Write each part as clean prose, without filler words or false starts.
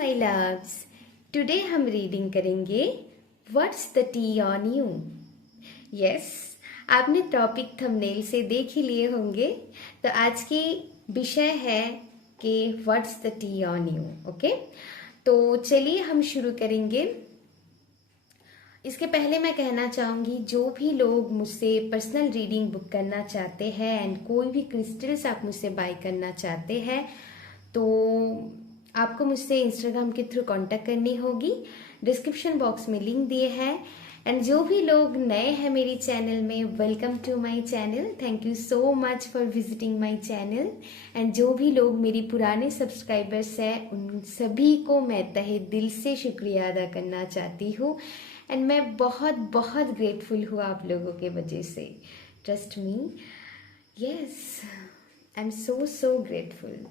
My loves, today हम reading करेंगे what's the tea on you. Yes, आपने topic thumbnail से देख ही लिए होंगे। तो आज की विषय है कि what's the tea on you. Okay, तो चलिए हम शुरू करेंगे। इसके पहले मैं कहना चाहूँगी, जो भी लोग मुझसे पर्सनल रीडिंग बुक करना चाहते हैं एंड कोई भी क्रिस्टल्स आप मुझसे बाय करना चाहते हैं तो आपको मुझसे इंस्टाग्राम के थ्रू कांटेक्ट करनी होगी। डिस्क्रिप्शन बॉक्स में लिंक दिए हैं। एंड जो भी लोग नए हैं मेरी चैनल में, welcome to my channel. Thank you so much for visiting my channel. And जो भी लोग मेरी पुराने सब्सक्राइबर्स हैं उन सभी को मैं तहे दिल से शुक्रिया अदा करना चाहती हूँ। एंड मैं बहुत बहुत ग्रेटफुल हूँ आप लोगों के वजह से। Trust me, yes, I am so so grateful.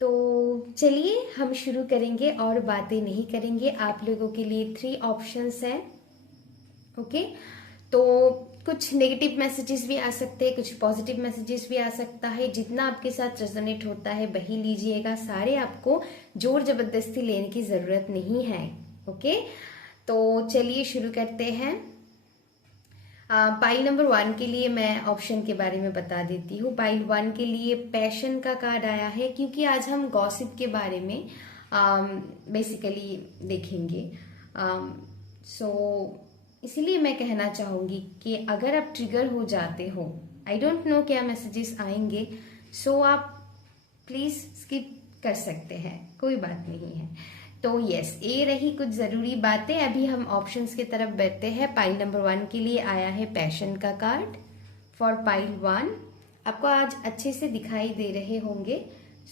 तो चलिए हम शुरू करेंगे और बातें नहीं करेंगे। आप लोगों के लिए 3 ऑप्शंस हैं। ओके, तो कुछ नेगेटिव मैसेजेस भी आ सकते हैं, कुछ पॉजिटिव मैसेजेस भी आ सकता है। जितना आपके साथ रेजोनेट होता है वही लीजिएगा। सारे आपको जोर जबरदस्ती लेने की जरूरत नहीं है। ओके, तो चलिए शुरू करते हैं। पाइल नंबर 1 के लिए मैं ऑप्शन के बारे में बता देती हूँ। पाइल 1 के लिए पैशन का कार्ड आया है, क्योंकि आज हम गॉसिप के बारे में बेसिकली देखेंगे। सो इसलिए मैं कहना चाहूँगी कि अगर आप ट्रिगर हो जाते हो, आई डोंट नो क्या मैसेजेस आएंगे, सो आप प्लीज़ स्किप कर सकते हैं, कोई बात नहीं है। तो यस, ये रही कुछ जरूरी बातें। अभी हम ऑप्शंस की तरफ बढ़ते हैं। पाइल नंबर 1 के लिए आया है पैशन का कार्ड। फॉर पाइल 1 आपको आज अच्छे से दिखाई दे रहे होंगे,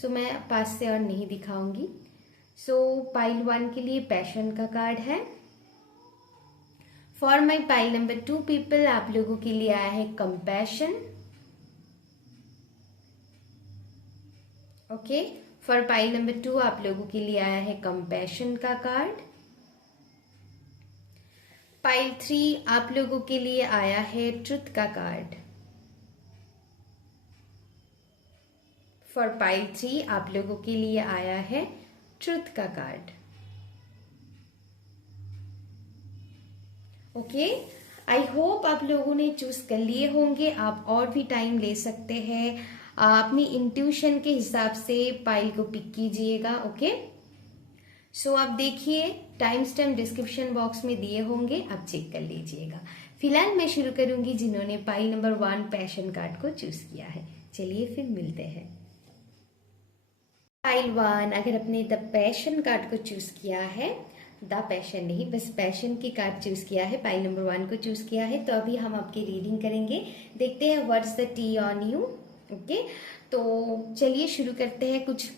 सो मैं पास से और नहीं दिखाऊंगी। सो पाइल 1 के लिए पैशन का कार्ड है। For my pile number 2 people, आप लोगों के लिए आया है compassion. Okay, for pile number 2 आप लोगों के लिए आया है कंपैशन का कार्ड। पाइल 3 आप लोगों के लिए आया है ट्रुथ का कार्ड। फॉर पाइल 3 आप लोगों के लिए आया है ट्रुथ का कार्ड। ओके, आई होप आप लोगों ने चूज कर लिए होंगे। आप और भी टाइम ले सकते हैं, अपनी इंट्यूशन के हिसाब से पाइल को पिक कीजिएगा। ओके, सो आप देखिए, टाइम स्टैम्प डिस्क्रिप्शन बॉक्स में दिए होंगे, आप चेक कर लीजिएगा। फिलहाल मैं शुरू करूंगी जिन्होंने पाइल नंबर 1 पैशन कार्ड को चूज किया है। चलिए फिर मिलते हैं। पाइल 1, अगर आपने द पैशन कार्ड को चूज किया है, द पैशन नहीं, बस पैशन की कार्ड चूज किया है, पाइल नंबर 1 को चूज किया है, तो अभी हम आपकी रीडिंग करेंगे। देखते हैं what's the tea on you. Okay, तो चलिए शुरू करते हैं। कुछ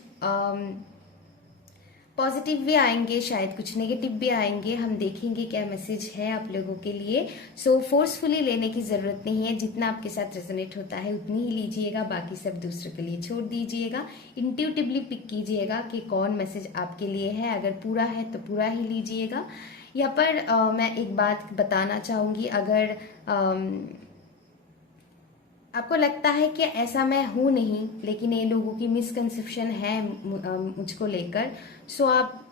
पॉजिटिव भी आएंगे, शायद कुछ नेगेटिव भी आएंगे। हम देखेंगे क्या मैसेज है आप लोगों के लिए। सो फोर्सफुली लेने की जरूरत नहीं है, जितना आपके साथ रेजोनेट होता है उतनी ही लीजिएगा, बाकी सब दूसरों के लिए छोड़ दीजिएगा। इंट्यूटिवली पिक कीजिएगा कि कौन मैसेज आपके लिए है। अगर पूरा है तो पूरा ही लीजिएगा। यहाँ पर मैं एक बात बताना चाहूंगी, अगर आपको लगता है कि ऐसा मैं हूं नहीं, लेकिन ये लोगों की मिसकंसेप्शन है मुझको लेकर, सो आप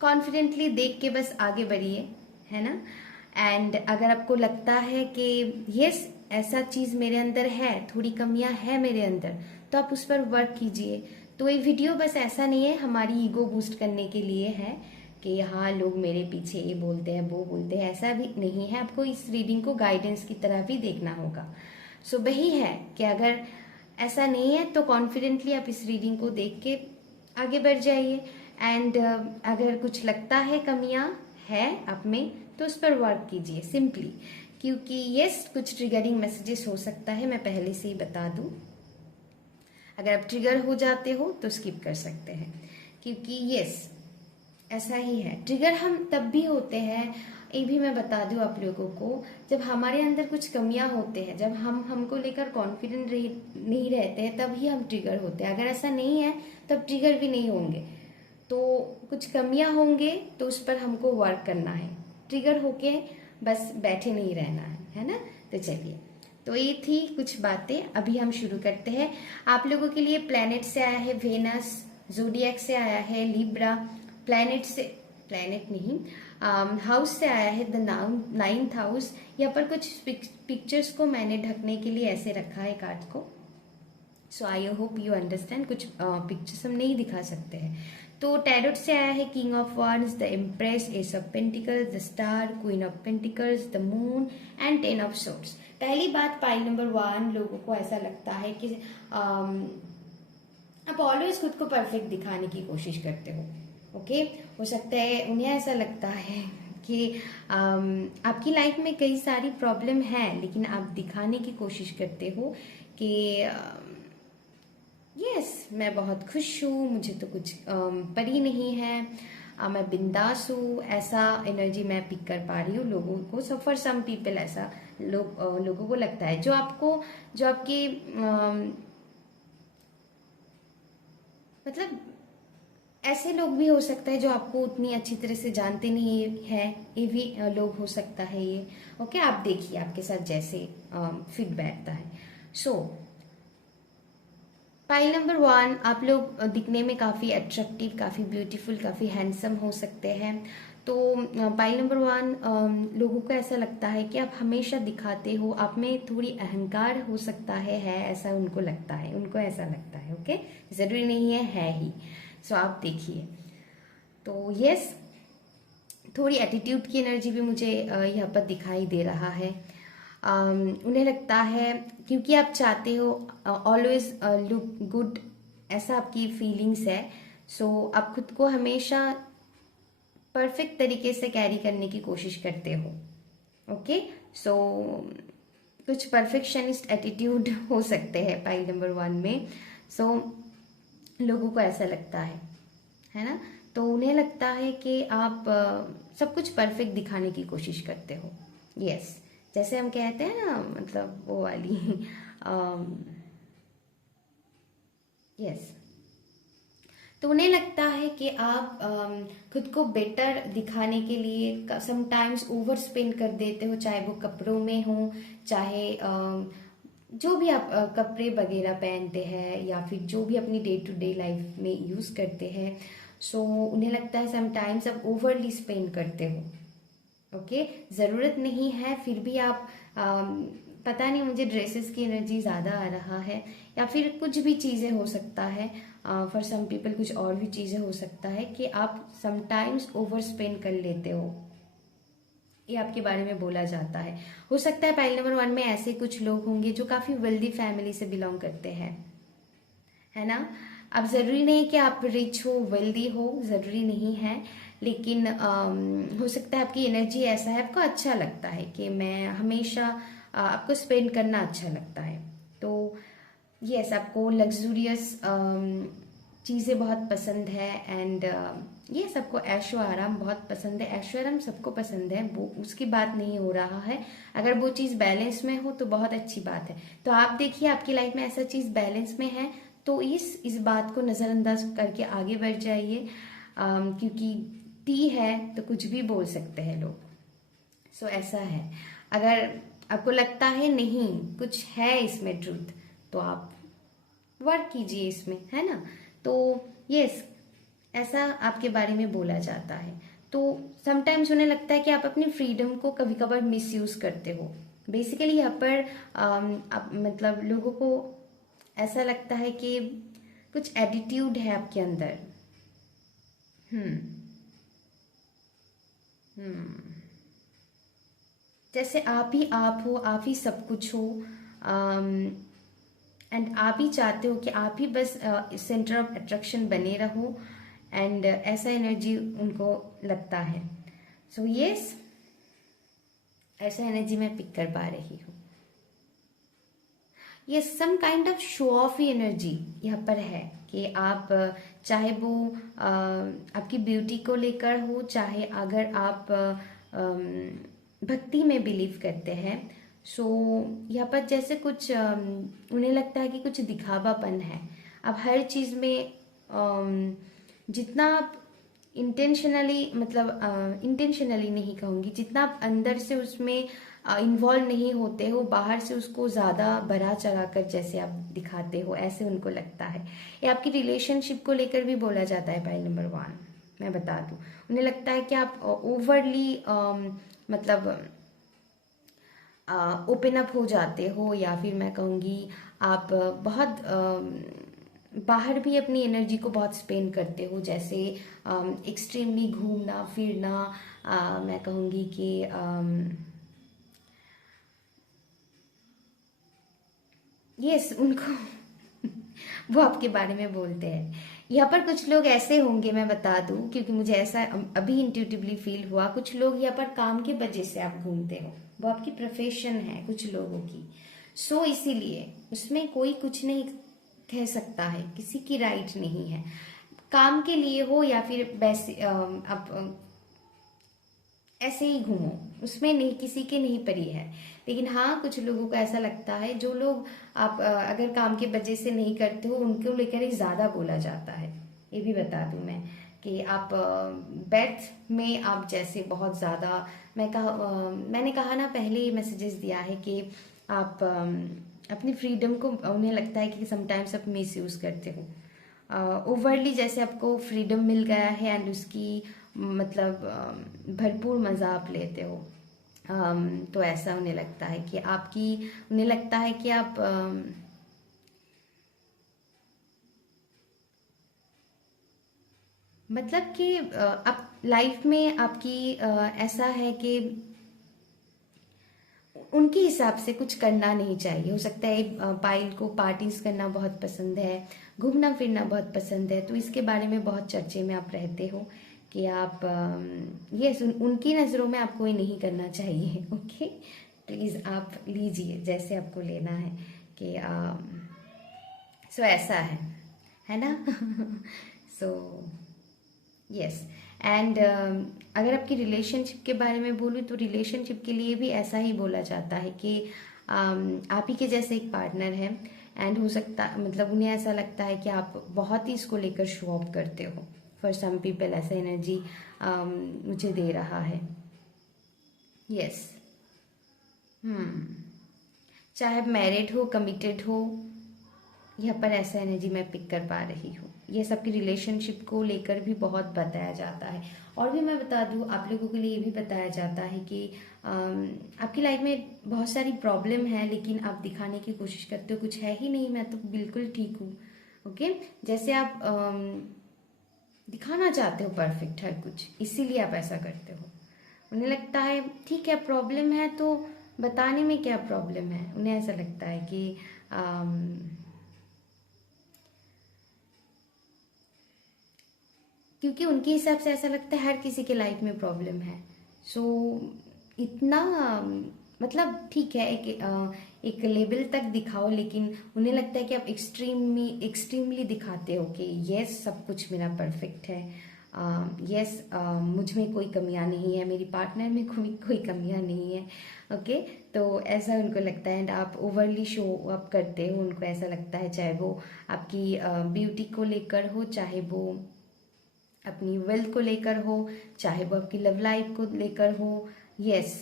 कॉन्फिडेंटली देख के बस आगे बढ़िए, है ना। एंड अगर आपको लगता है कि यस ऐसा चीज मेरे अंदर है, थोड़ी कमियां है मेरे अंदर, तो आप उस पर वर्क कीजिए। तो ये वीडियो बस ऐसा नहीं है हमारी ईगो बूस्ट करने के लिए है कि हाँ लोग मेरे पीछे ये बोलते हैं वो बोलते हैं, ऐसा भी नहीं है। आपको इस रीडिंग को गाइडेंस की तरह भी देखना होगा। सो वही है कि अगर ऐसा नहीं है तो कॉन्फिडेंटली आप इस रीडिंग को देख के आगे बढ़ जाइए। एंड अगर कुछ लगता है कमियां है आप में, तो उस पर वर्क कीजिए सिंपली, क्योंकि यस कुछ ट्रिगरिंग मैसेजेस हो सकता है, मैं पहले से ही बता दूं। अगर आप ट्रिगर हो जाते हो तो स्किप कर सकते हैं, क्योंकि यस ऐसा ही है। ट्रिगर हम तब भी होते हैं, ये भी मैं बता दूं आप लोगों को, जब हमारे अंदर कुछ कमियां होते हैं, जब हम हमको लेकर कॉन्फिडेंट नहीं रहते हैं, तभी हम ट्रिगर होते हैं। अगर ऐसा नहीं है तब ट्रिगर भी नहीं होंगे। तो कुछ कमियां होंगे तो उस पर हमको वर्क करना है, ट्रिगर होके बस बैठे नहीं रहना है ना। तो चलिए, तो ये थी कुछ बातें। अभी हम शुरू करते हैं। आप लोगों के लिए प्लैनेट से आया है वेनस, ज़ोडिएक से आया है लिब्रा, प्लैनेट नहीं, हाउस से आया है द नाइन्थ हाउस। यहाँ पर कुछ पिक्चर्स को मैंने ढकने के लिए ऐसे रखा है कार्ड को। सो आई होप यू अंडरस्टैंड। कुछ पिक्चर्स हम नहीं दिखा सकते हैं। तो टैरोट से आया है king of wands, the empress, S of pentacles, the star, queen of pentacles, the moon and 10 of swords. पहली बात, पाइल नंबर 1 लोगों को ऐसा लगता है कि आप ऑलवेज खुद को परफेक्ट दिखाने की कोशिश करते हो। ओके, हो सकता है उन्हें ऐसा लगता है कि आपकी लाइफ में कई सारी प्रॉब्लम है, लेकिन आप दिखाने की कोशिश करते हो कि यस मैं बहुत खुश हूँ, मुझे तो कुछ परी नहीं है, मैं बिंदास हूँ। ऐसा एनर्जी मैं पिक कर पा रही हूँ लोगों को। सो फॉर सम पीपल ऐसा लोगों को लगता है। जो आपके मतलब ऐसे लोग भी हो सकता है जो आपको उतनी अच्छी तरह से जानते नहीं है, ये भी लोग हो सकता है ये। ओके, आप देखिए आपके साथ जैसे फिट बैठता है। सो पाइल नंबर 1, आप लोग दिखने में काफ़ी अट्रैक्टिव, काफ़ी ब्यूटीफुल, काफ़ी हैंडसम हो सकते हैं। तो पाइल नंबर 1 लोगों को ऐसा लगता है कि आप हमेशा दिखाते हो, आप में थोड़ी अहंकार हो सकता है ऐसा उनको लगता है, उनको ऐसा लगता है। ओके, ज़रूरी नहीं है ही। सो आप देखिए। तो यस, थोड़ी एटीट्यूड की एनर्जी भी मुझे यहाँ पर दिखाई दे रहा है। उन्हें लगता है क्योंकि आप चाहते हो ऑलवेज लुक गुड, ऐसा आपकी फीलिंग्स है। सो आप खुद को हमेशा परफेक्ट तरीके से कैरी करने की कोशिश करते हो। ओके, सो कुछ परफेक्शनिस्ट एटीट्यूड हो सकते हैं पाइल नंबर 1 में। सो लोगों को ऐसा लगता है ना। तो उन्हें लगता है कि आप सब कुछ परफेक्ट दिखाने की कोशिश करते हो। यस, जैसे हम कहते हैं ना, मतलब वो वाली यस। तो उन्हें लगता है कि आप खुद को बेटर दिखाने के लिए समटाइम्स ओवर स्पेंड कर देते हो, चाहे वो कपड़ों में हो, चाहे जो भी आप कपड़े वगैरह पहनते हैं, या फिर जो भी अपनी डे टू डे लाइफ में यूज़ करते हैं। सो उन्हें लगता है समटाइम्स आप ओवरली स्पेंड करते हो। ओके, ज़रूरत नहीं है फिर भी आप पता नहीं, मुझे ड्रेसेस की एनर्जी ज़्यादा आ रहा है, या फिर कुछ भी चीज़ें हो सकता है। फॉर सम पीपल कुछ और भी चीज़ें हो सकता है कि आप समटाइम्स ओवर स्पेंड कर लेते हो, ये आपके बारे में बोला जाता है। हो सकता है पाइल नंबर 1 में ऐसे कुछ लोग होंगे जो काफ़ी वेल्दी फैमिली से बिलोंग करते हैं, है ना। अब ज़रूरी नहीं कि आप रिच हो, वेल्दी हो, ज़रूरी नहीं है, लेकिन हो सकता है आपकी एनर्जी ऐसा है, आपको अच्छा लगता है कि मैं हमेशा आपको स्पेंड करना अच्छा लगता है। तो यस, आपको लग्जूरियस चीज़ें बहुत पसंद है, एंड ये सबको ऐशो आराम बहुत पसंद है। ऐशो आराम सबको पसंद है, वो उसकी बात नहीं हो रहा है। अगर वो चीज़ बैलेंस में हो तो बहुत अच्छी बात है। तो आप देखिए आपकी लाइफ में ऐसा चीज़ बैलेंस में है, तो इस बात को नज़रअंदाज करके आगे बढ़ जाइए, क्योंकि टी है तो कुछ भी बोल सकते हैं लोग। सो ऐसा है। अगर आपको लगता है नहीं कुछ है इसमें ट्रूथ, तो आप वर्क कीजिए इसमें, है ना। तो यस, ऐसा आपके बारे में बोला जाता है। तो समटाइम्स उन्हें लगता है कि आप अपनी फ्रीडम को कभी कभार मिस यूज करते हो। बेसिकली यहाँ पर मतलब लोगों को ऐसा लगता है कि कुछ एटीट्यूड है आपके अंदर। हम्म हम्म जैसे आप हो, आप ही सब कुछ हो, एंड आप ही चाहते हो कि आप ही बस सेंटर ऑफ अट्रैक्शन बने रहो, एंड ऐसा एनर्जी उनको लगता है। सो यस, ऐसा एनर्जी मैं पिक कर पा रही हूँ। ये some kind of show off energy यहाँ पर है कि आप चाहे वो आपकी ब्यूटी को लेकर हो, चाहे अगर आप भक्ति में बिलीव करते हैं। सो यहाँ पर जैसे कुछ उन्हें लगता है कि कुछ दिखावापन है। अब हर चीज़ में जितना आप इंटेंशनली, मतलब इंटेंशनली नहीं कहूँगी, जितना आप अंदर से उसमें इन्वॉल्व नहीं होते हो, बाहर से उसको ज़्यादा बढ़ा चढ़ा कर जैसे आप दिखाते हो, ऐसे उनको लगता है। ये आपकी रिलेशनशिप को लेकर भी बोला जाता है पाइल नंबर 1, मैं बता दूँ। उन्हें लगता है कि आप ओवरली मतलब ओपन अप हो जाते हो, या फिर मैं कहूँगी आप बहुत बाहर भी अपनी एनर्जी को बहुत स्पेंड करते हो, जैसे एक्सट्रीमली घूमना फिरना, मैं कहूँगी कि यस उनको वो आपके बारे में बोलते हैं। यहाँ पर कुछ लोग ऐसे होंगे, मैं बता दूं, क्योंकि मुझे ऐसा अभी इंट्यूटिवली फील हुआ, कुछ लोग यहाँ पर काम के वजह से आप घूमते हो, वो आपकी प्रोफेशन है कुछ लोगों की। सो इसीलिए उसमें कोई कुछ नहीं कह सकता है, किसी की राइट नहीं है। काम के लिए हो या फिर वैसे आप ऐसे ही घूमो, उसमें नहीं, किसी के नहीं परी है। लेकिन हाँ, कुछ लोगों को ऐसा लगता है, जो लोग आप अगर काम के वजह से नहीं करते हो, उनको लेकर ही ज़्यादा बोला जाता है। ये भी बता दूं मैं कि आप बेथ में आप जैसे बहुत ज़्यादा, मैंने कहा ना पहले ही मैसेजेस दिया है कि आप अपनी फ्रीडम को, उन्हें लगता है कि समटाइम्स आप मिस यूज़ करते हो ओवरली, जैसे आपको फ्रीडम मिल गया है एंड उसकी मतलब भरपूर मज़ा आप लेते हो। तो ऐसा उन्हें लगता है कि उन्हें लगता है कि आप मतलब कि आप लाइफ में आपकी ऐसा है कि उनके हिसाब से कुछ करना नहीं चाहिए। हो सकता है पायल को पार्टीज करना बहुत पसंद है, घूमना फिरना बहुत पसंद है, तो इसके बारे में बहुत चर्चे में आप रहते हो कि आप ये उनकी नज़रों में आपको ये नहीं करना चाहिए। ओके, प्लीज़ आप लीजिए जैसे आपको लेना है कि सो ऐसा है ना। सो यस, एंड अगर आपकी रिलेशनशिप के बारे में बोलूँ तो रिलेशनशिप के लिए भी ऐसा ही बोला जाता है कि आप ही के जैसे एक पार्टनर है, एंड हो सकता, मतलब उन्हें ऐसा लगता है कि आप बहुत ही इसको लेकर शो ऑफ करते हो। फॉर सम पीपल ऐसा एनर्जी मुझे दे रहा है। यस, चाहे आप मैरिड हो, कमिटेड हो, यहाँ पर ऐसा एनर्जी मैं पिक कर पा रही हूँ। ये सबकी रिलेशनशिप को लेकर भी बहुत बताया जाता है। और भी मैं बता दूँ आप लोगों के लिए, ये भी बताया जाता है कि आपकी लाइफ में बहुत सारी प्रॉब्लम है, लेकिन आप दिखाने की कोशिश करते हो कुछ है ही नहीं, मैं तो बिल्कुल ठीक हूँ। ओके, जैसे आप दिखाना चाहते हो परफेक्ट हर कुछ, इसीलिए आप ऐसा करते हो। उन्हें लगता है ठीक है, प्रॉब्लम है तो बताने में क्या प्रॉब्लम है। उन्हें ऐसा लगता है कि क्योंकि उनके हिसाब से ऐसा लगता है हर किसी के लाइफ में प्रॉब्लम है। सो इतना मतलब ठीक है, एक लेवल तक दिखाओ, लेकिन उन्हें लगता है कि आप एक्सट्रीमली दिखाते हो कि यस सब कुछ मेरा परफेक्ट है, यस मुझ में कोई कमियां नहीं है, मेरी पार्टनर में कोई कमियां नहीं है। ओके, तो ऐसा उनको लगता है, एंड आप ओवरली शो अप करते हो। उनको ऐसा लगता है, चाहे वो आपकी ब्यूटी को लेकर हो, चाहे वो अपनी वेल्थ को लेकर हो, चाहे वो आपकी लव लाइफ को लेकर हो। यस,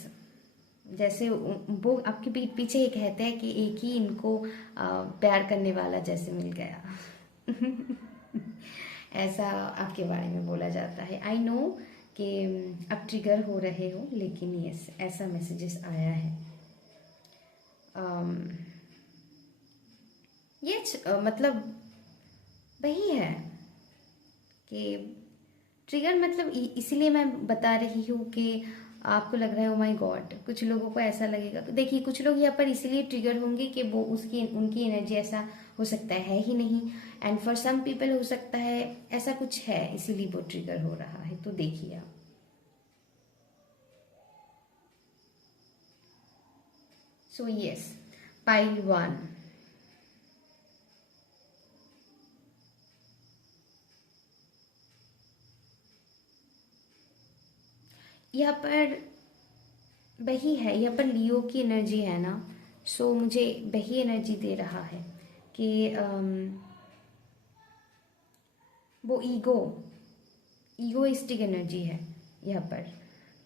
जैसे वो आपके पीठ पीछे ये कहते हैं कि एक ही इनको प्यार करने वाला जैसे मिल गया। ऐसा आपके बारे में बोला जाता है। आई नो कि आप ट्रिगर हो रहे हो, लेकिन यस ऐसा मैसेजेस आया है। ये मतलब वही है कि ट्रिगर, मतलब इसीलिए मैं बता रही हूँ कि आपको लग रहा है ओ माय गॉड, कुछ लोगों को ऐसा लगेगा। देखिए, कुछ लोग यहाँ पर इसीलिए ट्रिगर होंगे कि वो उनकी एनर्जी ऐसा हो सकता है ही नहीं, एंड फॉर सम पीपल हो सकता है ऐसा कुछ है, इसीलिए वो ट्रिगर हो रहा है। तो देखिए आप, सो यस, पाइल 1, यहाँ पर वही है, यहाँ पर लियो की एनर्जी है ना। सो मुझे वही एनर्जी दे रहा है कि वो ईगो ईगोइस्टिक एनर्जी है यहाँ पर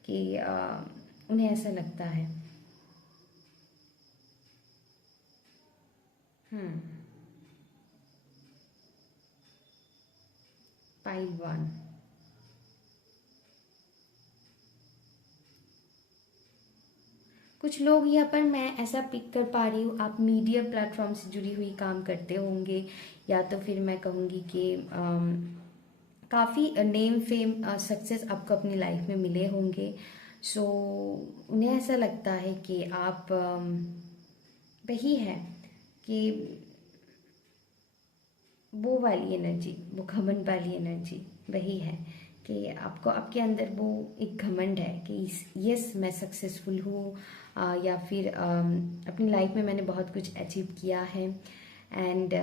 कि उन्हें ऐसा लगता है। पाइल 1, कुछ लोग यहाँ पर मैं ऐसा पिक कर पा रही हूँ, आप मीडिया प्लेटफॉर्म से जुड़ी हुई काम करते होंगे, या तो फिर मैं कहूँगी कि काफ़ी नेम फेम सक्सेस आपको अपनी लाइफ में मिले होंगे। सो उन्हें ऐसा लगता है कि आप वही है कि वो वाली एनर्जी, वो घमंड वाली एनर्जी वही है कि आपको आपके अंदर वो एक घमंड है कि यस मैं सक्सेसफुल हूँ, या फिर अपनी लाइफ में मैंने बहुत कुछ अचीव किया है। एंड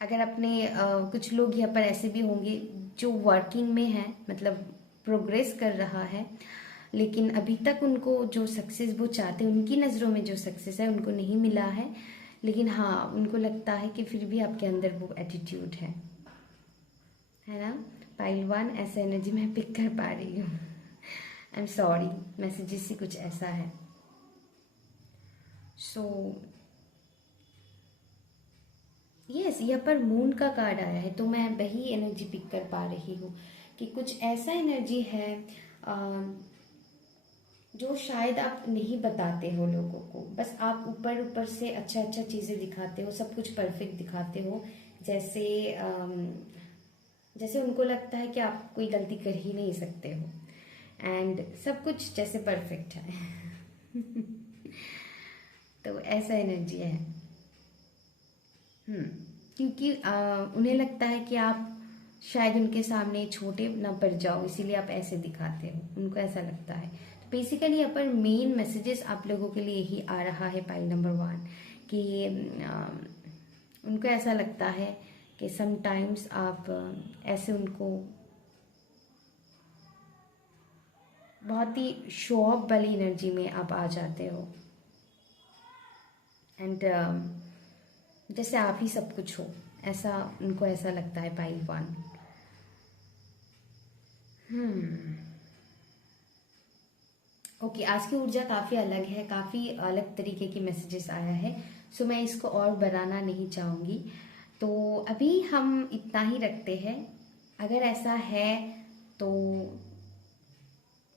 अगर अपने कुछ लोग यहाँ पर ऐसे भी होंगे जो वर्किंग में है, मतलब प्रोग्रेस कर रहा है, लेकिन अभी तक उनको जो सक्सेस वो चाहते हैं, उनकी नज़रों में जो सक्सेस है उनको नहीं मिला है, लेकिन हाँ उनको लगता है कि फिर भी आपके अंदर वो एटीट्यूड है ना। पाइल 1 ऐसा एनर्जी मैं पिक कर पा रही हूँ। आई एम सॉरी, मैसेजेस से कुछ ऐसा है। सो यस, यहाँ पर मून का कार्ड आया है, तो मैं वही एनर्जी पिक कर पा रही हूँ कि कुछ ऐसा एनर्जी है जो शायद आप नहीं बताते हो लोगों को, बस आप ऊपर ऊपर से अच्छा अच्छा चीज़ें दिखाते हो, सब कुछ परफेक्ट दिखाते हो, जैसे जैसे उनको लगता है कि आप कोई गलती कर ही नहीं सकते हो, एंड सब कुछ जैसे परफेक्ट है। तो ऐसा एनर्जी है। क्योंकि उन्हें लगता है कि आप शायद उनके सामने छोटे ना पड़ जाओ, इसीलिए आप ऐसे दिखाते हो, उनको ऐसा लगता है। तो बेसिकली यहाँ पर मेन मैसेजेस आप लोगों के लिए ही आ रहा है पाइल नंबर 1 कि उनको ऐसा लगता है कि समटाइम्स आप ऐसे उनको बहुत ही शो ऑफ वाली एनर्जी में आप आ जाते हो, एंड जैसे आप ही सब कुछ हो, ऐसा उनको ऐसा लगता है पाइल 1। ओके, आज की ऊर्जा काफ़ी अलग है, काफ़ी अलग तरीके की मैसेजेस आया है। सो मैं इसको और बढ़ाना नहीं चाहूँगी, तो अभी हम इतना ही रखते हैं। अगर ऐसा है तो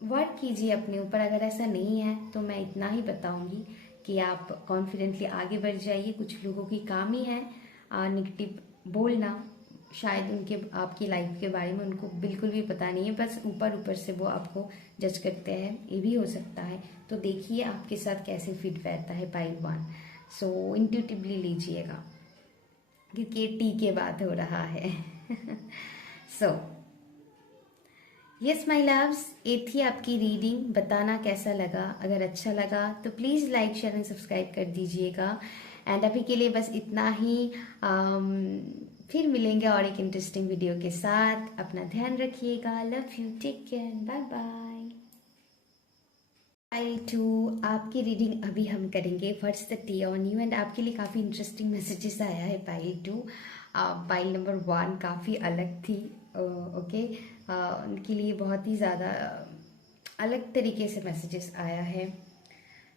वर्क कीजिए अपने ऊपर, अगर ऐसा नहीं है तो मैं इतना ही बताऊंगी कि आप कॉन्फिडेंटली आगे बढ़ जाइए। कुछ लोगों की काम ही है निगेटिव बोलना, शायद उनके आपकी लाइफ के बारे में उनको बिल्कुल भी पता नहीं है, बस ऊपर ऊपर से वो आपको जज करते हैं, ये भी हो सकता है। तो देखिए आपके साथ कैसे फिट बैठता है पाइल 1। सो इंट्यूटिवली लीजिएगा, क्योंकि ये टी के बाद हो रहा है। सो यस माय लव्स, ये थी आपकी रीडिंग। बताना कैसा लगा, अगर अच्छा लगा तो please like share and subscribe कर दीजिएगा। एंड अभी के लिए बस इतना ही। फिर मिलेंगे और एक इंटरेस्टिंग वीडियो के साथ। अपना ध्यान रखिएगा। Love you, take care, bye bye. Pile 2 आपकी रीडिंग अभी हम करेंगे what's the tea on you, and आपके लिए काफ़ी इंटरेस्टिंग मैसेजेस आया है पाइल 2। पाइल नंबर 1 काफ़ी अलग थी, ओके, उनके लिए बहुत ही ज़्यादा अलग तरीके से मैसेजेस आया है।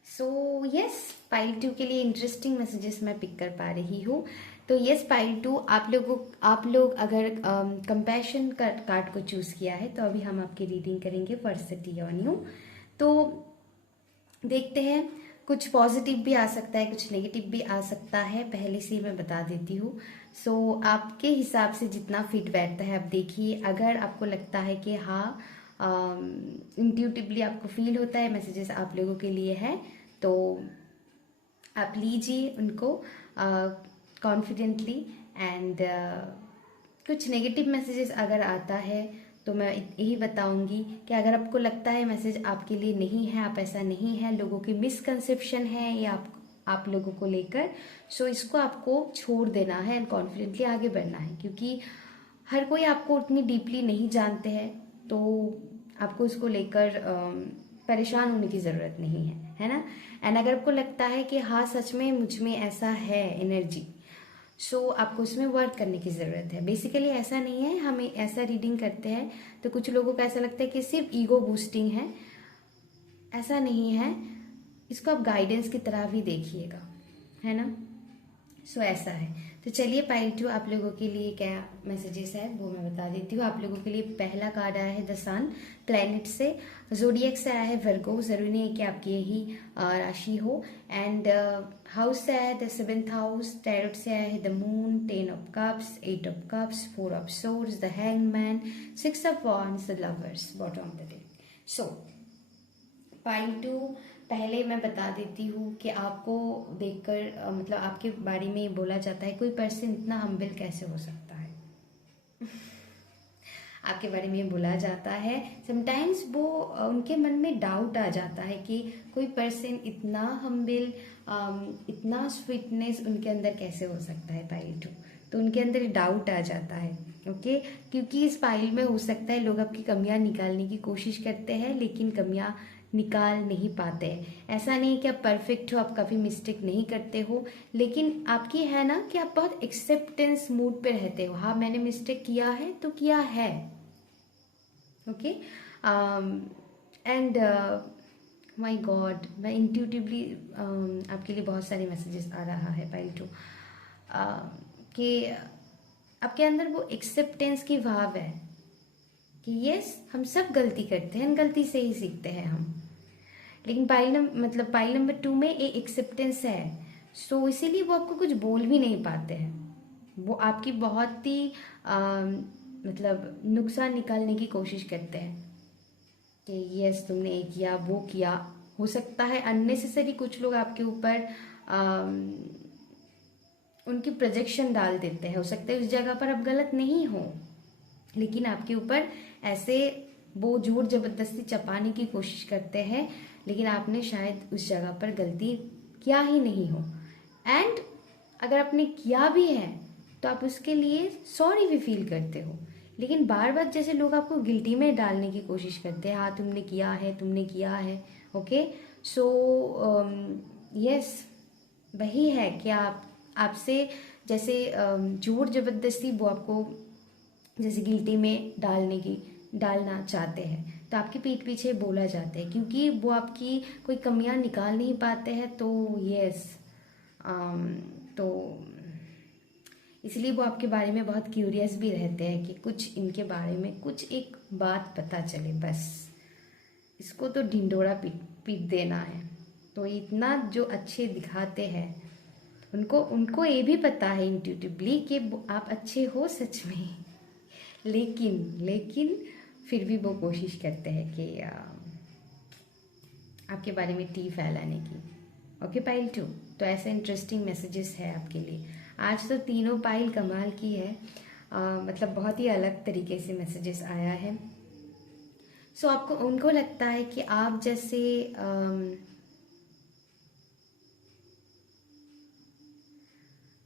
सो यस, पाइल 2 के लिए इंटरेस्टिंग मैसेजेस मैं पिक कर पा रही हूँ। तो यस पाइल 2, आप लोग अगर कंपैशन कार्ड को चूज़ किया है तो अभी हम आपकी रीडिंग करेंगे what's the tea on you. तो देखते हैं, कुछ पॉजिटिव भी आ सकता है, कुछ नेगेटिव भी आ सकता है, पहले से ही मैं बता देती हूँ। सो आपके हिसाब से जितना फिट बैठता है आप देखिए। अगर आपको लगता है कि हाँ इंट्यूटिवली आपको फील होता है मैसेजेस आप लोगों के लिए है, तो आप लीजिए उनको कॉन्फिडेंटली। एंड कुछ नेगेटिव मैसेजेस अगर आता है तो मैं यही बताऊंगी कि अगर आपको लगता है मैसेज आपके लिए नहीं है, आप ऐसा नहीं है, लोगों की मिसकंसेप्शन है या आप लोगों को लेकर, सो इसको आपको छोड़ देना है एंड कॉन्फिडेंटली आगे बढ़ना है, क्योंकि हर कोई आपको उतनी डीपली नहीं जानते हैं, तो आपको इसको लेकर परेशान होने की ज़रूरत नहीं है ना। एंड अगर आपको लगता है कि हाँ सच में मुझ में ऐसा है एनर्जी, सो आपको उसमें वर्क करने की ज़रूरत है। बेसिकली ऐसा नहीं है, हमें ऐसा रीडिंग करते हैं तो कुछ लोगों को ऐसा लगता है कि सिर्फ ईगो बूस्टिंग है, ऐसा नहीं है। इसको आप गाइडेंस की तरह भी देखिएगा, है ना। सो ऐसा है। तो चलिए पाइल 2 आप लोगों के लिए क्या मैसेजेस है वो मैं बता देती हूँ। आप लोगों के लिए पहला कार्ड आया है द सन प्लैनेट से, जोडिएक से आया है वर्गो, जरूरी नहीं है कि आपकी यही राशि हो। एंड हाउस से आया है द 7th हाउस, टैरोट से आया है the moon, 10 of cups, 8 of cups, 4 of swords, the hangman, 6 of wands, the lovers, bottom of the deck. So pile 2 पहले मैं बता देती हूँ कि आपको देखकर मतलब आपके बारे में बोला जाता है कोई पर्सन इतना हम्बल कैसे हो सकता है। आपके बारे में बोला जाता है समटाइम्स वो उनके मन में डाउट आ जाता है कि कोई पर्सन इतना हम्बल, इतना स्वीटनेस उनके अंदर कैसे हो सकता है पाइल 2। तो उनके अंदर डाउट आ जाता है। ओके, क्योंकि इस पाइल में हो सकता है लोग आपकी कमियां निकालने की कोशिश करते हैं लेकिन कमियां निकाल नहीं पाते हैं। ऐसा नहीं कि आप परफेक्ट हो, आप कभी मिस्टेक नहीं करते हो, लेकिन आपकी है ना कि आप बहुत एक्सेप्टेंस मूड पे रहते हो। हाँ मैंने मिस्टेक किया है तो किया है। ओके, एंड माय गॉड, मैं इंट्यूटिवली आपके लिए बहुत सारे मैसेजेस आ रहा है पाइल 2 कि आपके अंदर वो एक्सेप्टेंस की भाव है कि यस हम सब गलती करते हैं, गलती से ही सीखते हैं हम। लेकिन पाइल नंबर 2 में एक एक्सेप्टेंस है। सो इसीलिए वो आपको कुछ बोल भी नहीं पाते हैं। वो आपकी बहुत ही मतलब नुकसान निकालने की कोशिश करते हैं कि यस तुमने ये किया वो किया। हो सकता है अननेसेसरी कुछ लोग आपके ऊपर उनकी प्रोजेक्शन डाल देते हैं। हो सकता है उस जगह पर आप गलत नहीं हो, लेकिन आपके ऊपर ऐसे वो जोर जबरदस्ती चपाने की कोशिश करते हैं, लेकिन आपने शायद उस जगह पर गलती किया ही नहीं हो। एंड अगर आपने किया भी है तो आप उसके लिए सॉरी भी फील करते हो, लेकिन बार बार जैसे लोग आपको गिल्टी में डालने की कोशिश करते हैं, हाँ तुमने किया है तुमने किया है। ओके, सो यस वही है कि आपसे जैसे जोर जबरदस्ती वो आपको जैसे गिल्टी में डालना चाहते हैं, तो आपकी पीठ पीछे बोला जाता है क्योंकि वो आपकी कोई कमियां निकाल नहीं पाते हैं। तो यस तो इसलिए वो आपके बारे में बहुत क्यूरियस भी रहते हैं कि कुछ इनके बारे में कुछ एक बात पता चले, बस इसको तो ढिंडोरा पीट पीट देना है। तो इतना जो अच्छे दिखाते हैं उनको उनको ये भी पता है इंट्यूटिवली कि आप अच्छे हो सच में, लेकिन फिर भी वो कोशिश करते हैं कि आपके बारे में टी फैलाने की। ओके पाइल 2, तो ऐसे इंटरेस्टिंग मैसेजेस है आपके लिए। आज तो तीनों पाइल कमाल की है, मतलब बहुत ही अलग तरीके से मैसेजेस आया है। सो आपको उनको लगता है कि आप जैसे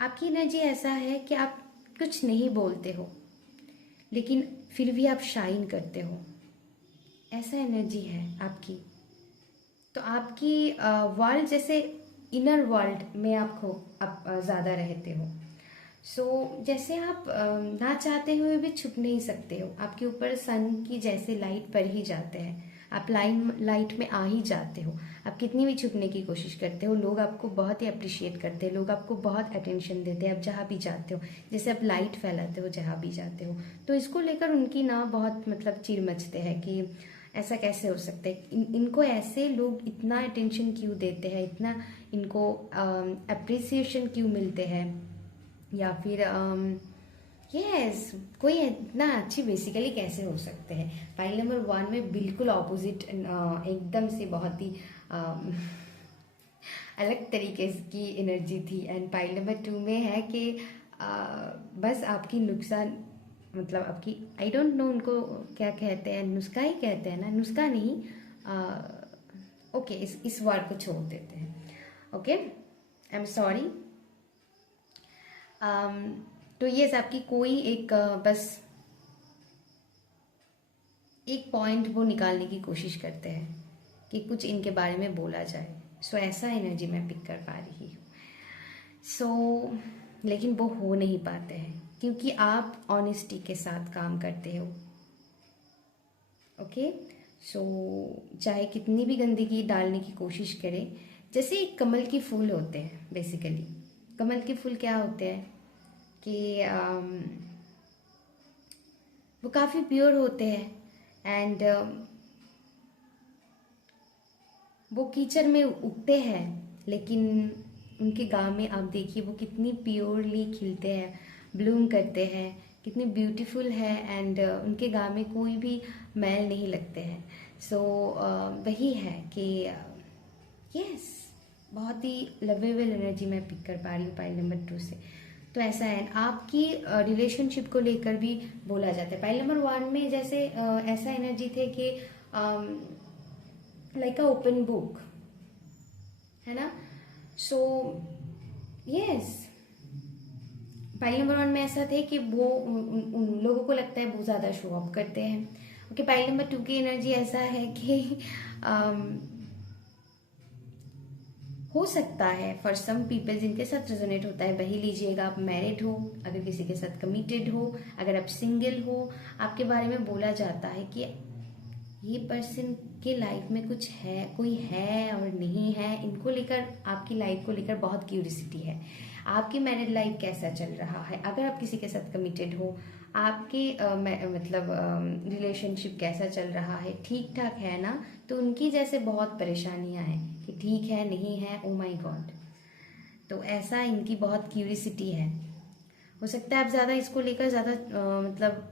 आपकी एनर्जी ऐसा है कि आप कुछ नहीं बोलते हो लेकिन फिर भी आप शाइन करते हो, ऐसा एनर्जी है आपकी। तो आपकी वर्ल्ड जैसे इनर वर्ल्ड में आप ज़्यादा रहते हो। सो जैसे आप ना चाहते हुए भी छुप नहीं सकते हो, आपके ऊपर सन की जैसे लाइट पर ही जाते हैं, आप लाइट में आ ही जाते हो। आप कितनी भी छुपने की कोशिश करते हो, लोग आपको बहुत ही अप्रिशिएट करते हैं, लोग आपको बहुत अटेंशन देते हैं आप जहाँ भी जाते हो, जैसे आप लाइट फैलाते हो जहाँ भी जाते हो। तो इसको लेकर उनकी ना बहुत मतलब चिढ़ मचते हैं कि ऐसा कैसे हो सकता है, इनको ऐसे लोग इतना अटेंशन क्यों देते हैं, इतना इनको अप्रिसिएशन क्यों मिलते हैं, या फिर यस कोई इतना अच्छी बेसिकली कैसे हो सकते हैं। फाइल नंबर 1 में बिल्कुल ऑपोजिट, एकदम से बहुत ही अलग तरीके की एनर्जी थी। एंड फाइल नंबर 2 में है कि बस आपकी नुकसान मतलब आपकी आई डोंट नो उनको क्या कहते हैं, नुस्खा ही कहते हैं ना, नुस्खा नहीं, ओके इस वर्ड को छोड़ देते हैं। Okay I am sorry. तो ये आपकी कोई एक बस एक पॉइंट वो निकालने की कोशिश करते हैं कि कुछ इनके बारे में बोला जाए। सो ऐसा एनर्जी मैं पिक कर पा रही हूँ। सो लेकिन वो हो नहीं पाते हैं क्योंकि आप ऑनेस्टी के साथ काम करते हो। ओके, सो चाहे कितनी भी गंदगी डालने की कोशिश करें, जैसे एक कमल के फूल होते हैं बेसिकली। कमल के फूल क्या होते हैं कि वो काफ़ी प्योर होते हैं एंड वो कीचड़ में उगते हैं, लेकिन उनके गाँव में आप देखिए वो कितनी प्योरली खिलते हैं, ब्लूम करते हैं, कितने ब्यूटीफुल है एंड उनके गाँव में कोई भी मैल नहीं लगते हैं। सो वही है कि यस, बहुत ही लवेबल एनर्जी मैं पिक कर पा रही हूँ पाइल नंबर 2 से। तो ऐसा है, आपकी रिलेशनशिप को लेकर भी बोला जाता है। पाइल नंबर 1 में जैसे ऐसा एनर्जी थे कि लाइक अ ओपन बुक, है ना। सो यस, पाइल नंबर 1 में ऐसा थे कि वो उन लोगों को लगता है बहुत ज़्यादा शो ऑफ करते हैं। ओके, पाइल नंबर 2 की एनर्जी ऐसा है कि हो सकता है फॉर सम पीपल जिनके साथ रेजोनेट होता है वही लीजिएगा। आप मैरिड हो, अगर किसी के साथ कमिटेड हो, अगर आप सिंगल हो, आपके बारे में बोला जाता है कि ये पर्सन के लाइफ में कुछ है, कोई है और नहीं है, इनको लेकर, आपकी लाइफ को लेकर बहुत क्यूरियोसिटी है। आपकी मैरिड लाइफ कैसा चल रहा है, अगर आप किसी के साथ कमिटेड हो, आपके मतलब रिलेशनशिप कैसा चल रहा है, ठीक ठाक है ना। तो उनकी जैसे बहुत परेशानियां हैं कि ठीक है नहीं है, ओ माय गॉड। तो ऐसा इनकी बहुत क्यूरियोसिटी है। हो सकता है आप ज़्यादा इसको लेकर ज़्यादा मतलब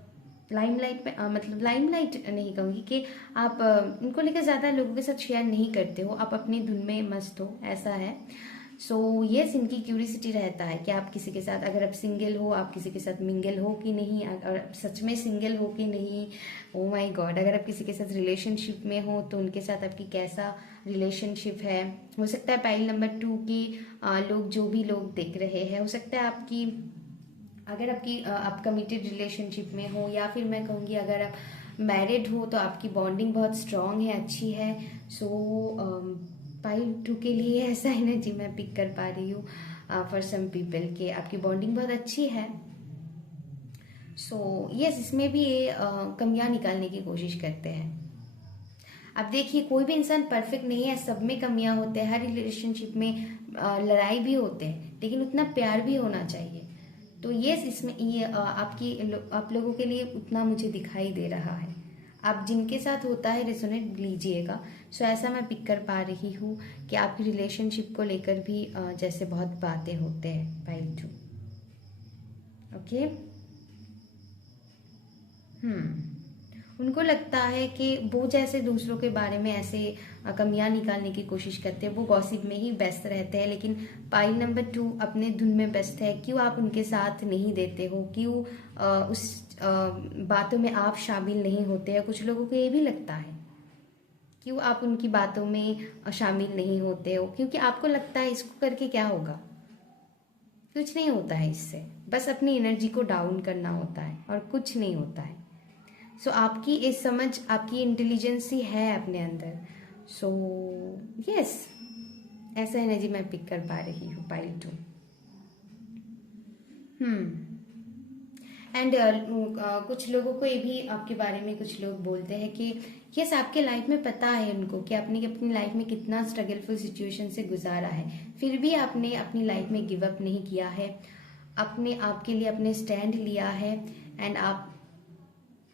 लाइमलाइट पे मतलब लाइमलाइट नहीं कहूँगी कि आप इनको लेकर ज़्यादा लोगों के साथ शेयर नहीं करते हो, आप अपनी धुन में मस्त हो, ऐसा है। सो यस, इनकी क्यूरियोसिटी रहता है कि आप किसी के साथ, अगर आप सिंगल हो, आप किसी के साथ मिंगल हो कि नहीं, और सच में सिंगल हो कि नहीं, ओ माय गॉड। अगर आप किसी के साथ रिलेशनशिप में हो तो उनके साथ आपकी कैसा रिलेशनशिप है। हो सकता है पाइल नंबर 2 की लोग, जो भी लोग देख रहे हैं, हो सकता है आपकी, अगर आप कमिटेड रिलेशनशिप में हो, या फिर मैं कहूँगी अगर आप मैरिड हो तो आपकी बॉन्डिंग बहुत स्ट्रांग है, अच्छी है। सो पाइल 2 के लिए ऐसा एनर्जी मैं पिक कर पा रही हूँ फॉर सम पीपल कि आपकी बॉन्डिंग बहुत अच्छी है। सो यस, इसमें भी ये कमियां निकालने की कोशिश करते हैं। अब देखिए, कोई भी इंसान परफेक्ट नहीं है, सब में कमियां होते हैं, हर रिलेशनशिप में लड़ाई भी होते हैं, लेकिन उतना प्यार भी होना चाहिए। तो यस, इसमें ये आप लोगों के लिए उतना मुझे दिखाई दे रहा है। आप जिनके साथ होता है रेजोनेट लीजिएगा। सो ऐसा मैं पिक कर पा रही हूँ कि आपकी रिलेशनशिप को लेकर भी जैसे बहुत बातें होते हैं पाइल 2। ओके, उनको लगता है कि वो जैसे दूसरों के बारे में ऐसे कमियां निकालने की कोशिश करते हैं, वो गॉसिप में ही व्यस्त रहते हैं, लेकिन पाइल नंबर 2 अपने धुन में व्यस्त है। क्यों आप उनके साथ नहीं देते हो, क्यों उस बातों में आप शामिल नहीं होते हैं, कुछ लोगों को ये भी लगता है। क्यों आप उनकी बातों में शामिल नहीं होते हो, क्योंकि आपको लगता है इसको करके क्या होगा, कुछ नहीं होता है इससे, बस अपनी एनर्जी को डाउन करना होता है और कुछ नहीं होता है। सो आपकी इस समझ, आपकी इंटेलिजेंसी है अपने अंदर। सो यस, ऐसा एनर्जी मैं पिक कर पा रही हूँ पाइल 2। एंड कुछ लोगों को ये भी आपके बारे में कुछ लोग बोलते हैं कि यस, आपके लाइफ में पता है उनको कि आपने अपनी लाइफ में कितना स्ट्रगलफुल सिचुएशन से गुजारा है, फिर भी आपने अपनी लाइफ में गिव अप नहीं किया है, अपने आप के लिए अपने स्टैंड लिया है एंड आप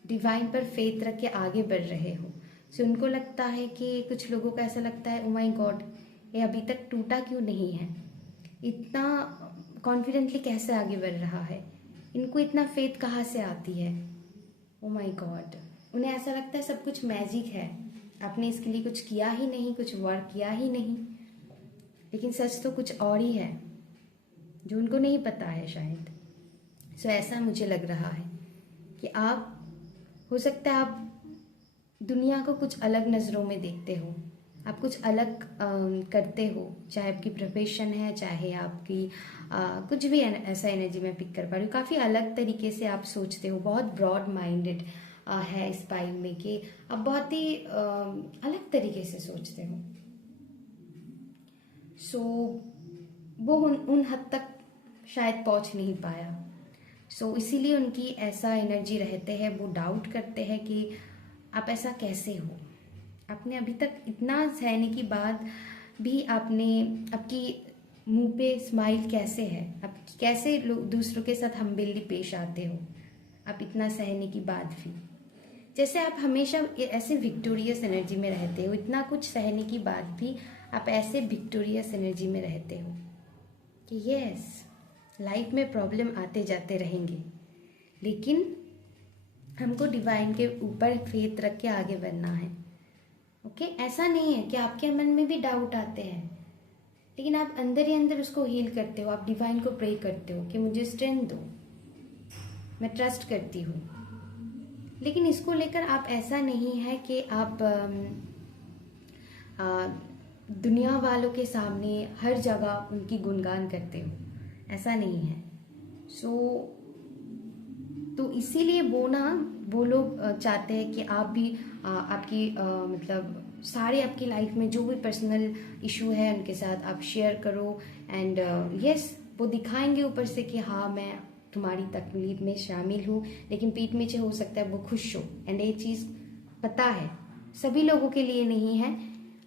डिवाइन पर फेथ रख के आगे बढ़ रहे हो। सो उनको लगता है कि कुछ लोगों को ऐसा लगता है, ओ माय गॉड, ये अभी तक टूटा क्यों नहीं है, इतना कॉन्फिडेंटली कैसे आगे बढ़ रहा है, इनको इतना फेथ कहाँ से आती है, ओ माय गॉड। उन्हें ऐसा लगता है सब कुछ मैजिक है, आपने इसके लिए कुछ किया ही नहीं, कुछ वर्क किया ही नहीं, लेकिन सच तो कुछ और ही है जो उनको नहीं पता है शायद। सो ऐसा मुझे लग रहा है कि आप, हो सकता है आप दुनिया को कुछ अलग नज़रों में देखते हो, आप कुछ अलग करते हो, चाहे आपकी प्रोफेशन है, चाहे आपकी कुछ भी ऐसा एनर्जी मैं पिक कर पा रही हूँ। काफ़ी अलग तरीके से आप सोचते हो, बहुत ब्रॉड माइंडेड है इस पाइल में कि आप बहुत ही अलग तरीके से सोचते हो। सो वो उन हद तक शायद पहुंच नहीं पाया। इसीलिए उनकी ऐसा एनर्जी रहते हैं, वो डाउट करते हैं कि आप ऐसा कैसे हो, आपने अभी तक इतना सहने के बाद भी आपने आपकी मुंह पे स्माइल कैसे है, आप कैसे लोग दूसरों के साथ हम्बली पेश आते हो, आप इतना सहने की बाद भी, जैसे आप हमेशा ऐसे विक्टोरियस एनर्जी में रहते हो, इतना कुछ सहने की बाद भी आप ऐसे विक्टोरियस एनर्जी में रहते हो कि यस, लाइफ में प्रॉब्लम आते जाते रहेंगे, लेकिन हमको डिवाइन के ऊपर फेथ रख के आगे बढ़ना है। ओके, ऐसा नहीं है कि आपके मन में भी डाउट आते हैं, लेकिन आप अंदर ही अंदर उसको हील करते हो, आप डिवाइन को प्रे करते हो कि मुझे स्ट्रेंथ दो, मैं ट्रस्ट करती हूँ। लेकिन इसको लेकर आप ऐसा नहीं है कि आप दुनिया वालों के सामने हर जगह उनकी गुणगान करते हो, ऐसा नहीं है। तो इसीलिए वो लोग चाहते हैं कि आप भी आपकी मतलब सारे आपकी लाइफ में जो भी पर्सनल इशू है उनके साथ आप शेयर करो, एंड यस, वो दिखाएंगे ऊपर से कि हाँ मैं तुम्हारी तकलीफ में शामिल हूँ, लेकिन पीठ पीछे हो सकता है वो खुश हो। एंड ये चीज़ पता है सभी लोगों के लिए नहीं है,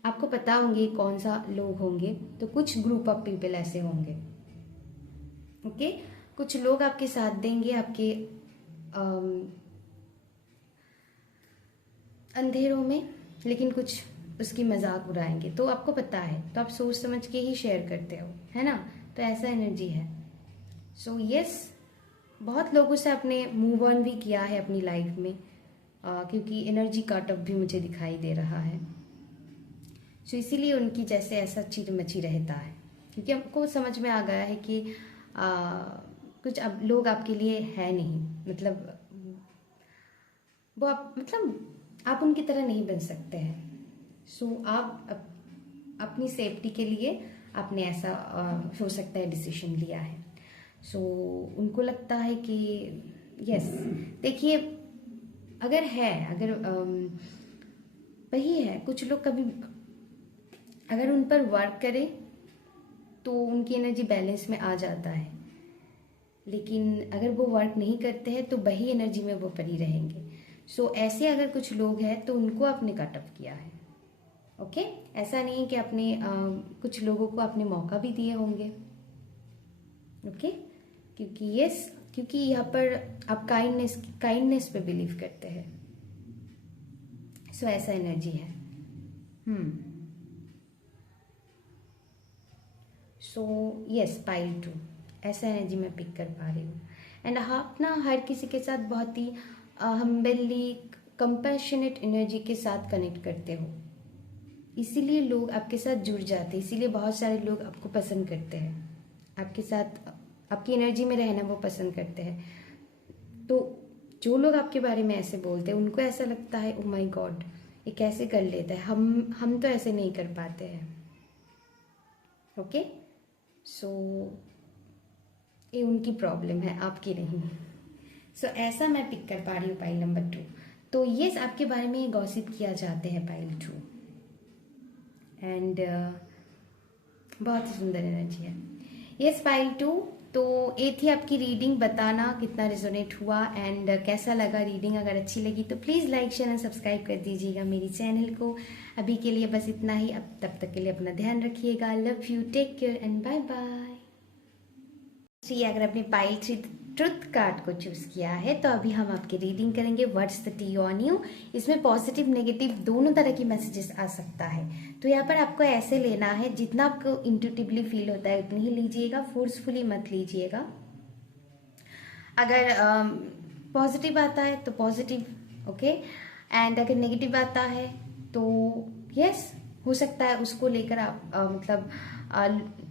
आपको पता होंगे कौन सा लोग होंगे, तो कुछ ग्रुप ऑफ पीपल ऐसे होंगे। ओके, कुछ लोग आपके साथ देंगे आपके अंधेरों में, लेकिन कुछ उसकी मजाक उड़ाएंगे, तो आपको पता है, तो आप सोच समझ के ही शेयर करते हो, है ना। तो ऐसा एनर्जी है। यस, बहुत लोगों से आपने मूव ऑन भी किया है अपनी लाइफ में, क्योंकि एनर्जी कट ऑफ भी मुझे दिखाई दे रहा है। इसीलिए उनकी जैसे ऐसा चिर मची रहता है, क्योंकि हमको समझ में आ गया है कि कुछ अब लोग आपके लिए है नहीं, मतलब वो आप उनकी तरह नहीं बन सकते हैं। आप अपनी सेफ्टी के लिए आपने ऐसा हो सकता है डिसीजन लिया है। उनको लगता है कि यस, देखिए अगर वही है, कुछ लोग कभी अगर उन पर वर्क करे तो उनकी एनर्जी बैलेंस में आ जाता है, लेकिन अगर वो वर्क नहीं करते हैं तो वही एनर्जी में वो पड़ी रहेंगे। ऐसे अगर कुछ लोग हैं तो उनको आपने कट ऑफ किया है। ओके, ऐसा नहीं है कि आपने कुछ लोगों को आपने मौका भी दिए होंगे। ओके, क्योंकि यहाँ पर आप काइंडनेस पे बिलीव करते हैं। ऐसा एनर्जी है। यस, पाइल 2 ऐसा एनर्जी मैं पिक कर पा रही हूँ। एंड आप ना हर किसी के साथ बहुत ही हम्बली कंपैशनेट एनर्जी के साथ कनेक्ट करते हो, इसीलिए लोग आपके साथ जुड़ जाते हैं, इसीलिए बहुत सारे लोग आपको पसंद करते हैं, आपके साथ आपकी एनर्जी में रहना वो पसंद करते हैं। तो जो लोग आपके बारे में ऐसे बोलते हैं उनको ऐसा लगता है, ओ माय गॉड, ये कैसे कर लेता है, हम तो ऐसे नहीं कर पाते हैं। ओके, ये उनकी प्रॉब्लम है, आपकी नहीं। ऐसा मैं पिक कर पा रही हूँ पाइल नंबर 2। तो ये आपके बारे में गॉसिप किया जाते हैं पाइल 2, एंड बहुत ही सुंदर एनर्जी है। Yes, pile 2। तो ये थी आपकी रीडिंग, बताना कितना रिजोनेट हुआ एंड कैसा लगा रीडिंग। अगर अच्छी लगी तो please like share and subscribe कर दीजिएगा मेरी चैनल को। अभी के लिए बस इतना ही, अब तब तक के लिए अपना ध्यान रखिएगा। Love you, take care and bye bye. अगर आपने पाइल 3 ट्रुथ कार्ड को चूज किया है तो अभी हम आपकी रीडिंग करेंगे what's the tea on you. इसमें पॉजिटिव नेगेटिव दोनों तरह की मैसेजेस आ सकता है, तो यहाँ पर आपको ऐसे लेना है जितना आपको इंट्यूटिवली फील होता है उतनी ही लीजिएगा, फोर्सफुली मत लीजिएगा। अगर पॉजिटिव आता है तो पॉजिटिव, ओके, एंड अगर नेगेटिव आता है तो यस, हो सकता है उसको लेकर आप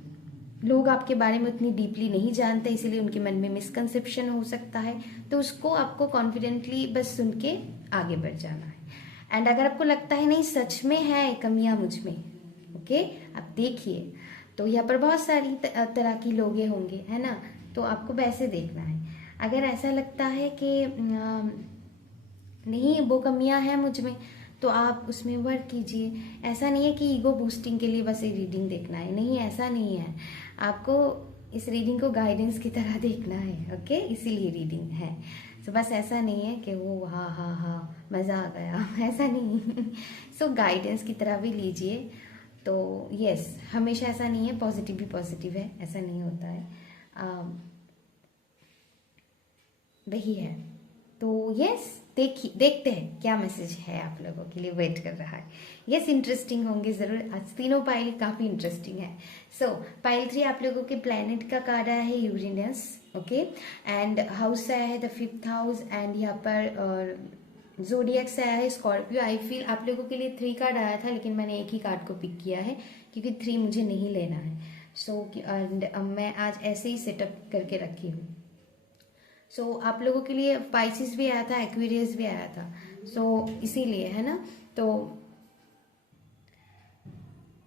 लोग आपके बारे में उतनी डीपली नहीं जानते, इसीलिए उनके मन में मिसकंसेप्शन हो सकता है, तो उसको आपको कॉन्फिडेंटली बस सुन के आगे बढ़ जाना है। एंड अगर आपको लगता है नहीं सच में है कमियां मुझ में, ओके, आप देखिए, तो यहाँ पर बहुत सारी तरह की लोग होंगे, है ना, तो आपको वैसे देखना है। अगर ऐसा लगता है कि नहीं वो कमियां हैं मुझ में, तो आप उसमें वर्क कीजिए। ऐसा नहीं है कि ईगो बूस्टिंग के लिए बस ये रीडिंग देखना है, नहीं, ऐसा नहीं है। आपको इस रीडिंग को गाइडेंस की तरह देखना है, ओके, इसीलिए रीडिंग है। तो बस ऐसा नहीं है कि वो हाँ हाँ हाँ मज़ा आ गया, ऐसा नहीं। सो गाइडेंस की तरह भी लीजिए। तो यस, हमेशा ऐसा नहीं है, पॉजिटिव भी पॉजिटिव है, ऐसा नहीं होता है। वही है। तो यस, देखते हैं क्या मैसेज है आप लोगों के लिए वेट कर रहा है। यस, इंटरेस्टिंग होंगे ज़रूर। आज तीनों पाइल काफ़ी इंटरेस्टिंग है। सो पाइल 3 आप लोगों के प्लैनेट का कार्ड आया है यूरेनस, ओके, एंड हाउस आया है द 5th हाउस, एंड यहाँ पर जोडियक से आया है स्कॉर्पियो। आई फील आप लोगों के लिए 3 कार्ड आया था, लेकिन मैंने एक ही कार्ड को पिक किया है क्योंकि 3 मुझे नहीं लेना है। सो एंड मैं आज ऐसे ही सेटअप करके रखी हूँ। सो आप लोगों के लिए पाइसिस भी आया था, एक्वेरियस भी आया था, सो इसीलिए है ना। तो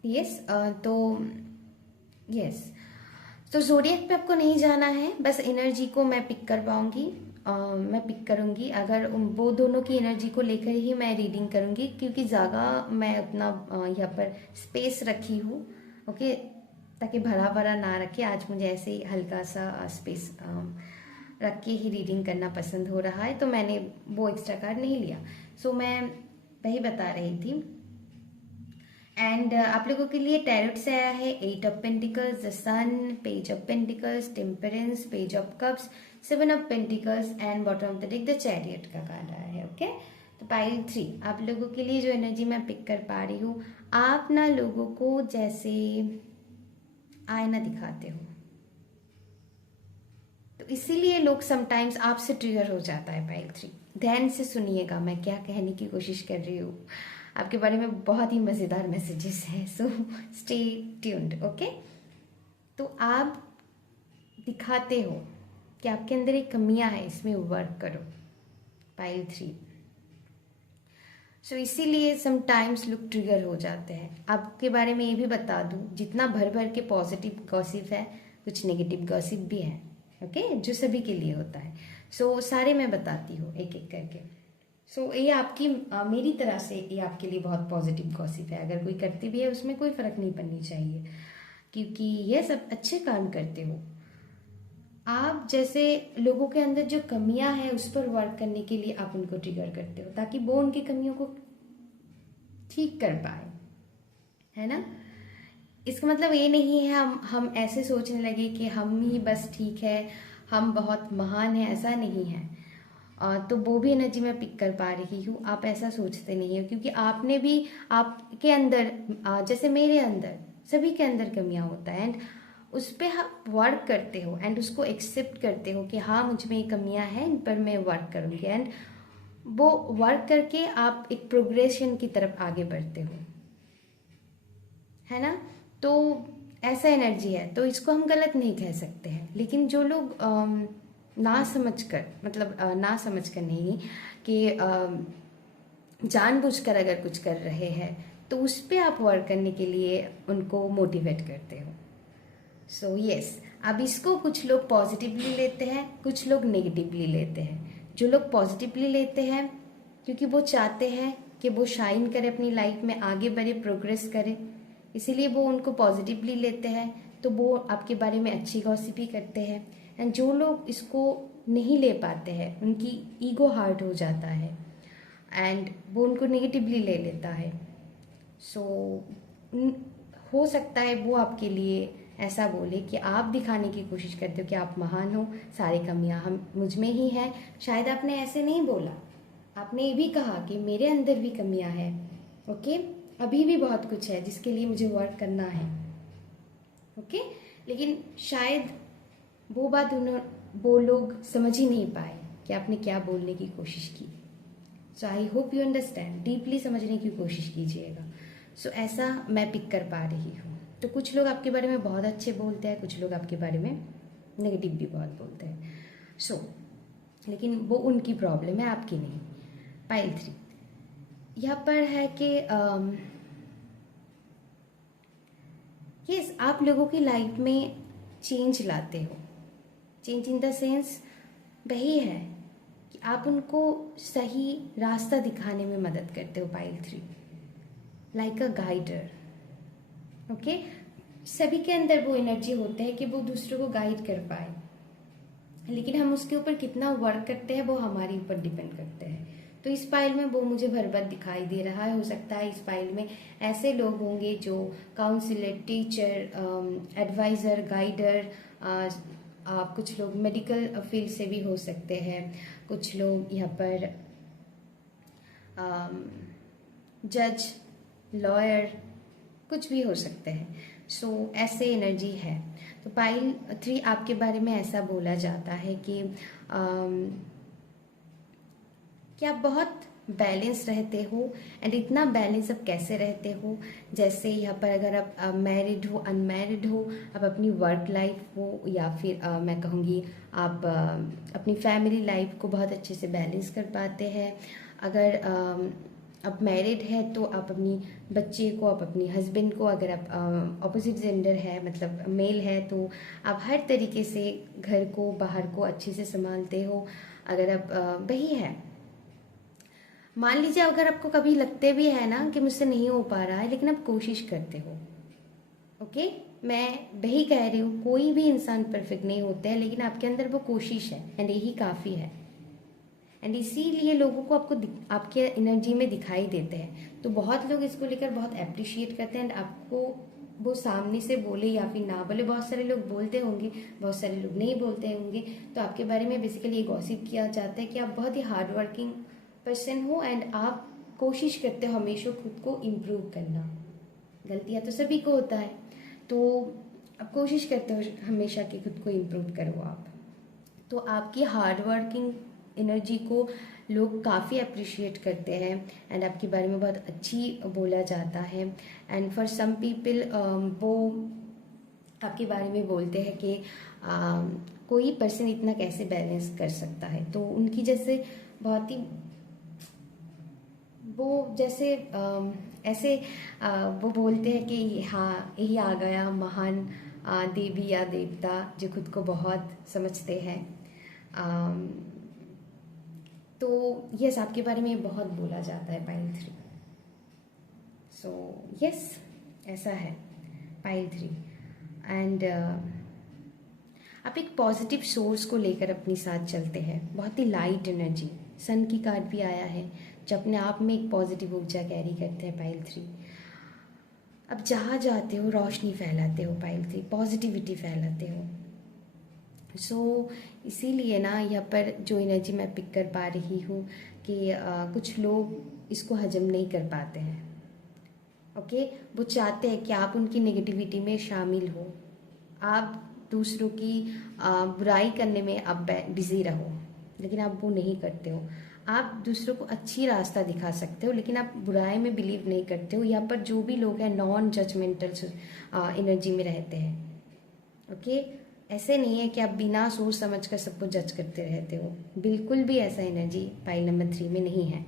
यस, तो यस, तो जोडियक पे आपको नहीं जाना है, बस एनर्जी को मैं पिक कर पाऊंगी, मैं पिक करूंगी। अगर वो दोनों की एनर्जी को लेकर ही मैं रीडिंग करूंगी, क्योंकि ज़्यादा मैं अपना यहाँ पर स्पेस रखी हूँ, ओके, ताकि भरा भरा ना रखे। आज मुझे ऐसे ही हल्का सा स्पेस रख के ही रीडिंग करना पसंद हो रहा है, तो मैंने वो एक्स्ट्रा कार्ड नहीं लिया। सो मैं वही बता रही थी। एंड आप लोगों के लिए टैरोट से आया है 8 of pentacles, the sun, page of pentacles, temperance, page of cups, 7 of pentacles, and bottom of the deck the chariot का कार्ड आया है, ओके। तो पाइल 3 आप लोगों के लिए जो एनर्जी मैं पिक कर पा रही हूँ, आप ना लोगों को जैसे आईना दिखाते हो, तो इसीलिए लोग समटाइम्स आपसे ट्रिगर हो जाता है। पाइल 3 ध्यान से सुनिएगा मैं क्या कहने की कोशिश कर रही हूँ, आपके बारे में बहुत ही मज़ेदार मैसेजेस हैं, सो स्टे ट्यून्ड, ओके। तो आप दिखाते हो कि आपके अंदर एक कमियां है, इसमें वर्क करो। पाइल 3 सो इसीलिए समटाइम्स लोग ट्रिगर हो जाते हैं। आपके बारे में ये भी बता दूं, जितना भर भर के पॉजिटिव गॉसिप है, कुछ नेगेटिव गॉसिप भी है, ओके, जो सभी के लिए होता है। सो सारे मैं बताती हूँ एक एक करके। सो ये आपकी मेरी तरह से ये आपके लिए बहुत पॉजिटिव गॉसिप है। अगर कोई करती भी है उसमें कोई फर्क नहीं पड़नी चाहिए, क्योंकि ये सब अच्छे काम करते हो आप। जैसे लोगों के अंदर जो कमियां हैं उस पर वर्क करने के लिए आप उनको ट्रिगर करते हो, ताकि वो उनकी कमियों को ठीक कर पाए, है ना। इसका मतलब ये नहीं है हम ऐसे सोचने लगे कि हम ही बस ठीक है, हम बहुत महान हैं, ऐसा नहीं है। तो वो भी एनर्जी मैं पिक कर पा रही हूँ। आप ऐसा सोचते नहीं हो, क्योंकि आपने भी आपके अंदर जैसे मेरे अंदर सभी के अंदर कमियां होता है, एंड उस पर आप वर्क करते हो एंड उसको एक्सेप्ट करते हो कि हाँ मुझ में ये कमियां हैं, इन पर मैं वर्क करूँगी, एंड वो वर्क करके आप एक प्रोग्रेशन की तरफ आगे बढ़ते हो, है ना। तो ऐसा एनर्जी है, तो इसको हम गलत नहीं कह सकते हैं। लेकिन जो लोग ना समझ कर, मतलब ना समझ कर नहीं, कि जानबूझकर अगर कुछ कर रहे हैं, तो उस पर आप वर्क करने के लिए उनको मोटिवेट करते हो। सो यस, अब इसको कुछ लोग पॉजिटिवली लेते हैं, कुछ लोग नेगेटिवली लेते हैं। जो लोग पॉजिटिवली लेते हैं, क्योंकि वो चाहते हैं कि वो शाइन करे, अपनी लाइफ में आगे बढ़े, प्रोग्रेस करे, इसीलिए वो उनको पॉजिटिवली लेते हैं, तो वो आपके बारे में अच्छी गॉसिप ही करते हैं। एंड जो लोग इसको नहीं ले पाते हैं, उनकी ईगो हार्ट हो जाता है एंड वो उनको नेगेटिवली ले लेता है। सो हो सकता है वो आपके लिए ऐसा बोले कि आप दिखाने की कोशिश करते हो कि आप महान हो, सारी कमियां हम मुझ में ही हैं। शायद आपने ऐसे नहीं बोला, आपने ये भी कहा कि मेरे अंदर भी कमियां हैं, ओके, अभी भी बहुत कुछ है जिसके लिए मुझे वर्क करना है, ओके। लेकिन शायद वो बात वो लोग समझ ही नहीं पाए कि आपने क्या बोलने की कोशिश की। So I hope you understand, deeply समझने की कोशिश कीजिएगा। सो ऐसा मैं पिक कर पा रही हूँ। तो कुछ लोग आपके बारे में बहुत अच्छे बोलते हैं, कुछ लोग आपके बारे में नेगेटिव भी बहुत बोलते हैं। सो लेकिन वो उनकी प्रॉब्लम है, आपकी नहीं। पाइल 3 यहाँ पर है कि यस, आप लोगों की लाइफ में चेंज लाते हो। चेंज इन द सेंस वही है कि आप उनको सही रास्ता दिखाने में मदद करते हो। Pile 3 like a guider, okay. सभी के अंदर वो एनर्जी होता है कि वो दूसरों को गाइड कर पाए, लेकिन हम उसके ऊपर कितना वर्क करते हैं वो हमारे ऊपर डिपेंड करते हैं। तो इस फाइल में वो मुझे भरभर दिखाई दे रहा है। हो सकता है इस फाइल में ऐसे लोग होंगे जो काउंसलर, टीचर, एडवाइज़र, गाइडर, कुछ लोग मेडिकल फील्ड से भी हो सकते हैं, कुछ लोग यहाँ पर जज, लॉयर, कुछ भी हो सकते हैं। सो ऐसे एनर्जी है। तो पाइल 3 आपके बारे में ऐसा बोला जाता है कि आप बहुत बैलेंस रहते हो। एंड इतना बैलेंस आप कैसे रहते हो, जैसे यहाँ पर अगर आप मैरिड हो, अनमैरिड हो, आप अपनी वर्क लाइफ हो, या फिर मैं कहूँगी आप अपनी फैमिली लाइफ को बहुत अच्छे से बैलेंस कर पाते हैं। अगर आप मैरिड है तो आप अपनी बच्चे को, आप अपनी हस्बैंड को, अगर आप ऑपोजिट जेंडर है मतलब मेल है तो आप हर तरीके से घर को, बाहर को अच्छे से संभालते हो। अगर आप वही है, मान लीजिए अगर आपको कभी लगते भी है ना कि मुझसे नहीं हो पा रहा है, लेकिन आप कोशिश करते हो। ओके, मैं वही कह रही हूँ, कोई भी इंसान परफेक्ट नहीं होता है, लेकिन आपके अंदर वो कोशिश है एंड यही काफ़ी है। एंड इसीलिए लोगों को आपके एनर्जी में दिखाई देते हैं। तो बहुत लोग इसको लेकर बहुत अप्रिशिएट करते हैं। एंड आपको वो सामने से बोले या फिर ना बोले, बहुत सारे लोग बोलते होंगे, बहुत सारे लोग नहीं बोलते होंगे। तो आपके बारे में बेसिकली ये गॉसिप किया जाता है कि आप बहुत ही हार्ड वर्किंग पर्सन हो एंड आप कोशिश करते हो हमेशा खुद को इम्प्रूव करना। गलतियाँ तो सभी को होता है, तो आप कोशिश करते हो हमेशा कि खुद को इम्प्रूव करो आप। तो आपकी हार्ड वर्किंग एनर्जी को लोग काफ़ी अप्रिशिएट करते हैं एंड आपके बारे में बहुत अच्छी बोला जाता है। एंड फॉर सम पीपल वो आपके बारे में बोलते हैं कि कोई पर्सन इतना कैसे बैलेंस कर सकता है। तो उनकी जैसे बहुत ही वो जैसे ऐसे वो बोलते हैं कि हाँ, यही आ गया महान देवी या देवता जो खुद को बहुत समझते हैं। तो यस, आपके बारे में बहुत बोला जाता है पाइल 3। सो यस, ऐसा है पाइल 3। एंड आप एक पॉजिटिव सोर्स को लेकर अपने साथ चलते हैं, बहुत ही लाइट एनर्जी। सन की कार्ड भी आया है जो अपने आप में एक पॉजिटिव ऊर्जा कैरी करते हैं पाइल 3। अब जहाँ जाते हो रोशनी फैलाते हो पाइल 3, पॉजिटिविटी फैलाते हो। सो इसीलिए ना यहाँ पर जो एनर्जी मैं पिक कर पा रही हूँ कि कुछ लोग इसको हजम नहीं कर पाते हैं। ओके, वो चाहते हैं कि आप उनकी नेगेटिविटी में शामिल हो, आप दूसरों की बुराई करने में आप बिजी रहो, लेकिन आप वो नहीं करते हो। आप दूसरों को अच्छी रास्ता दिखा सकते हो, लेकिन आप बुराई में बिलीव नहीं करते हो। यहाँ पर जो भी लोग हैं नॉन जजमेंटल एनर्जी में रहते हैं। ओके, ऐसे नहीं है कि आप बिना सोच समझ कर सबको जज करते रहते हो, बिल्कुल भी ऐसा एनर्जी पाइल नंबर 3 में नहीं है।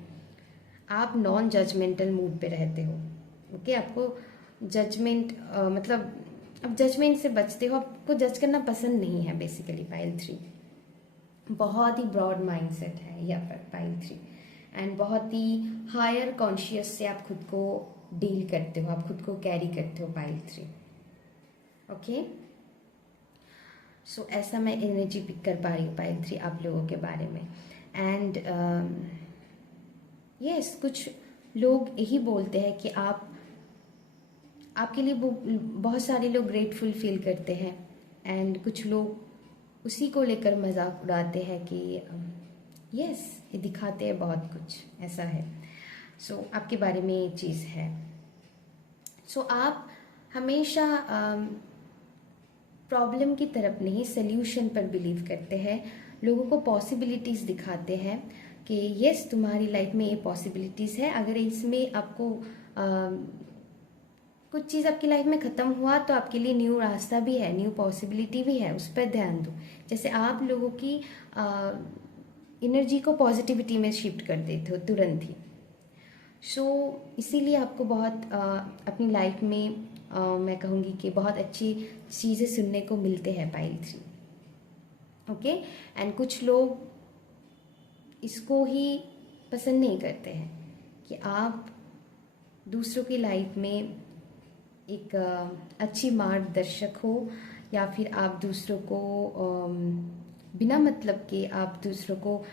आप नॉन जजमेंटल मूड पे रहते हो। ओके, आपको जजमेंट मतलब आप जजमेंट से बचते हो, आपको जज करना पसंद नहीं है बेसिकली पाइल 3। बहुत ही ब्रॉड माइंडसेट है यहाँ पर पाइल 3 एंड बहुत ही हायर कॉन्शियस से आप खुद को डील करते हो, आप खुद को कैरी करते हो पाइल 3। ओके, सो ऐसा मैं एनर्जी पिक कर पा रही हूँ पाइल 3 आप लोगों के बारे में। एंड यस, कुछ लोग यही बोलते हैं कि आपके लिए वो बहुत सारे लोग ग्रेटफुल फील करते हैं। एंड कुछ लोग उसी को लेकर मजाक उड़ाते हैं कि यस, ये दिखाते हैं बहुत कुछ, ऐसा है। सो आपके बारे में ये चीज़ है। सो आप हमेशा प्रॉब्लम की तरफ नहीं, सल्यूशन पर बिलीव करते हैं। लोगों को पॉसिबिलिटीज़ दिखाते हैं कि यस, तुम्हारी लाइफ में ये पॉसिबिलिटीज़ है। अगर इसमें आपको कुछ चीज़ आपकी लाइफ में ख़त्म हुआ तो आपके लिए न्यू रास्ता भी है, न्यू पॉसिबिलिटी भी है, उस पर ध्यान दो। जैसे आप लोगों की एनर्जी को पॉजिटिविटी में शिफ्ट कर देते हो तुरंत ही। सो इसीलिए आपको बहुत अपनी लाइफ में मैं कहूँगी कि बहुत अच्छी चीज़ें सुनने को मिलते हैं पाइल 3। ओके, एंड कुछ लोग इसको ही पसंद नहीं करते हैं कि आप दूसरों की लाइफ में एक अच्छी मार्गदर्शक हो, या फिर आप दूसरों को बिना मतलब के आप दूसरों को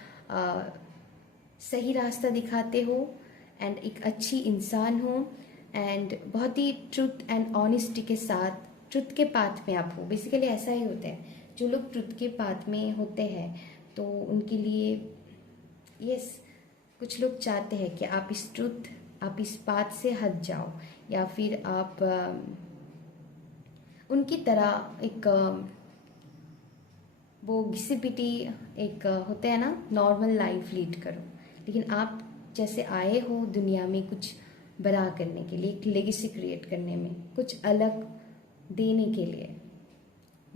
सही रास्ता दिखाते हो, एंड एक अच्छी इंसान हो, एंड बहुत ही ट्रुथ एंड ऑनेस्टी के साथ ट्रुथ के पाथ में आप हो। बेसिकली ऐसा ही होता है, जो लोग ट्रुथ के पाथ में होते हैं तो उनके लिए यस, कुछ लोग चाहते हैं कि आप इस ट्रुथ, आप इस पाथ से हट जाओ, या फिर आप उनकी तरह एक वो घिसी पिटी एक होता है ना, नॉर्मल लाइफ लीड करो। लेकिन आप जैसे आए हो दुनिया में कुछ बड़ा करने के लिए, एक लेगेसी क्रिएट करने में, कुछ अलग देने के लिए,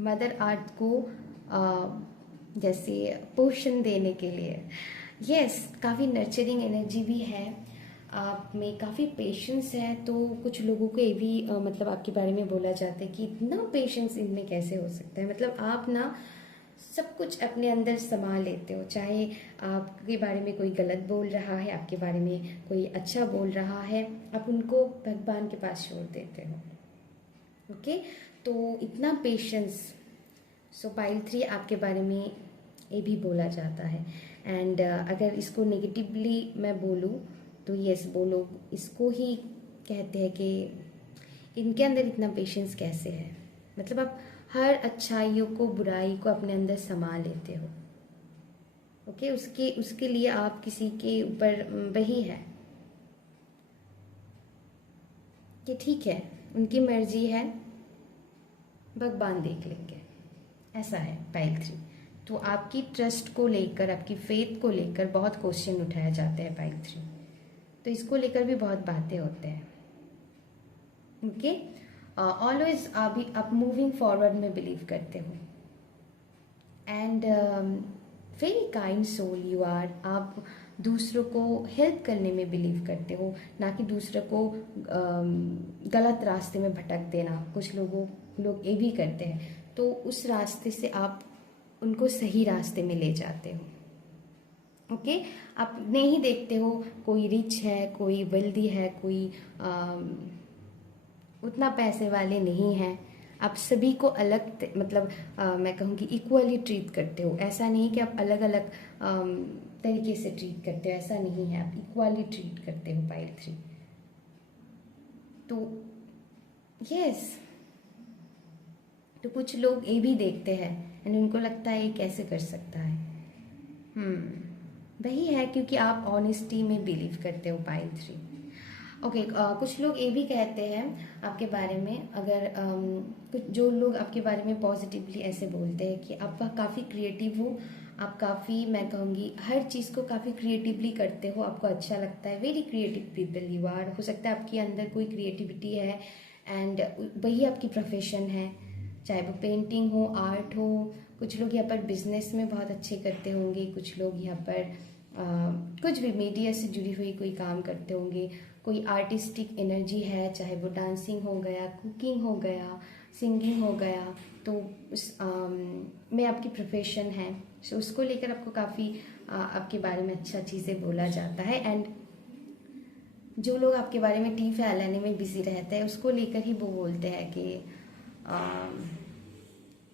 मदर अर्थ को जैसे पोषण देने के लिए। यस, काफ़ी नर्चरिंग एनर्जी भी है आप में, काफ़ी पेशेंस है। तो कुछ लोगों को ये भी मतलब आपके बारे में बोला जाता है कि इतना पेशेंस इनमें कैसे हो सकता है। मतलब आप ना सब कुछ अपने अंदर समा लेते हो, चाहे आपके बारे में कोई गलत बोल रहा है, आपके बारे में कोई अच्छा बोल रहा है, आप उनको भगवान के पास छोड़ देते हो। ओके, तो इतना पेशेंस। सो पाइल 3 आपके बारे में ये भी बोला जाता है। एंड अगर इसको नेगेटिवली मैं बोलूँ तो यस, वो लोग इसको ही कहते हैं कि इनके अंदर इतना पेशेंस कैसे है। मतलब आप हर अच्छाइयों को, बुराई को अपने अंदर समा लेते हो। ओके, उसके लिए आप किसी के ऊपर वही है कि ठीक है, उनकी मर्जी है, भगवान देख लेंगे, ऐसा है पाइल 3। तो आपकी ट्रस्ट को लेकर, आपकी फेथ को लेकर बहुत क्वेश्चन उठाया जाता है पाइल 3। तो इसको लेकर भी बहुत बातें होते हैं। ओके, ऑलवेज आप मूविंग फॉरवर्ड में बिलीव करते हो, and very kind soul you are. आप दूसरों को हेल्प करने में बिलीव करते हो, ना कि दूसरों को गलत रास्ते में भटक देना। कुछ लोग ये भी करते हैं, तो उस रास्ते से आप उनको सही रास्ते में ले जाते हो। ओके, आप नहीं देखते हो कोई रिच है, कोई वेल्दी है, कोई उतना पैसे वाले नहीं हैं। आप सभी को अलग मतलब मैं कहूँगी इक्वली ट्रीट करते हो। ऐसा नहीं कि आप अलग अलग तरीके से ट्रीट करते हो, ऐसा नहीं है, आप इक्वली ट्रीट करते हो पाइल 3। तो यस, तो कुछ लोग ये भी देखते हैं एंड उनको लगता है ये कैसे कर सकता है। वही है क्योंकि आप ऑनेस्टी में बिलीव करते हो पाइल 3। ओके, कुछ लोग ये भी कहते हैं आपके बारे में, अगर कुछ जो लोग आपके बारे में पॉजिटिवली ऐसे बोलते हैं कि आप काफ़ी क्रिएटिव हो, आप काफ़ी, मैं कहूँगी हर चीज़ को काफ़ी क्रिएटिवली करते हो, आपको अच्छा लगता है। Very creative people you are. हो सकता है आपके अंदर कोई क्रिएटिविटी है एंड वही आपकी प्रोफेशन है, चाहे वो पेंटिंग हो, आर्ट हो। कुछ लोग यहाँ पर बिजनेस में बहुत अच्छे करते होंगे, कुछ लोग यहाँ पर कुछ भी मीडिया से जुड़ी हुई कोई काम करते होंगे। कोई आर्टिस्टिक एनर्जी है, चाहे वो डांसिंग हो गया, कुकिंग हो गया, सिंगिंग हो गया, तो उस में आपकी प्रोफेशन है। सो उसको लेकर आपको काफ़ी आपके बारे में अच्छा चीज़ें बोला जाता है। एंड जो लोग आपके बारे में टी फैलाने में बिजी रहते हैं, उसको लेकर ही वो बोलते हैं कि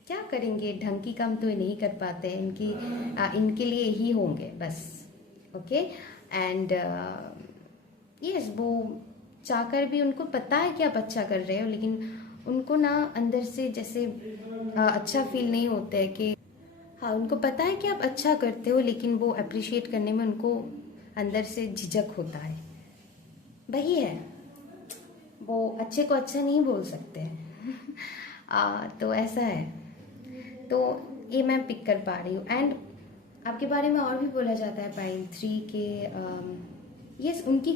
क्या करेंगे, ढंग की काम तो ये नहीं कर पाते हैं, इनके लिए ही होंगे बस। ओके, एंड यस, वो चाहकर भी उनको पता है कि आप अच्छा कर रहे हो, लेकिन उनको ना अंदर से जैसे अच्छा फील नहीं होता है कि हाँ, उनको पता है कि आप अच्छा करते हो, लेकिन वो अप्रिशिएट करने में उनको अंदर से झिझक होता है। वही है, वो अच्छे को अच्छा नहीं बोल सकते तो ऐसा है। तो ये मैं पिक कर पा रही हूँ। एंड आपके बारे में और भी बोला जाता है पाइल 3 के यस, उनकी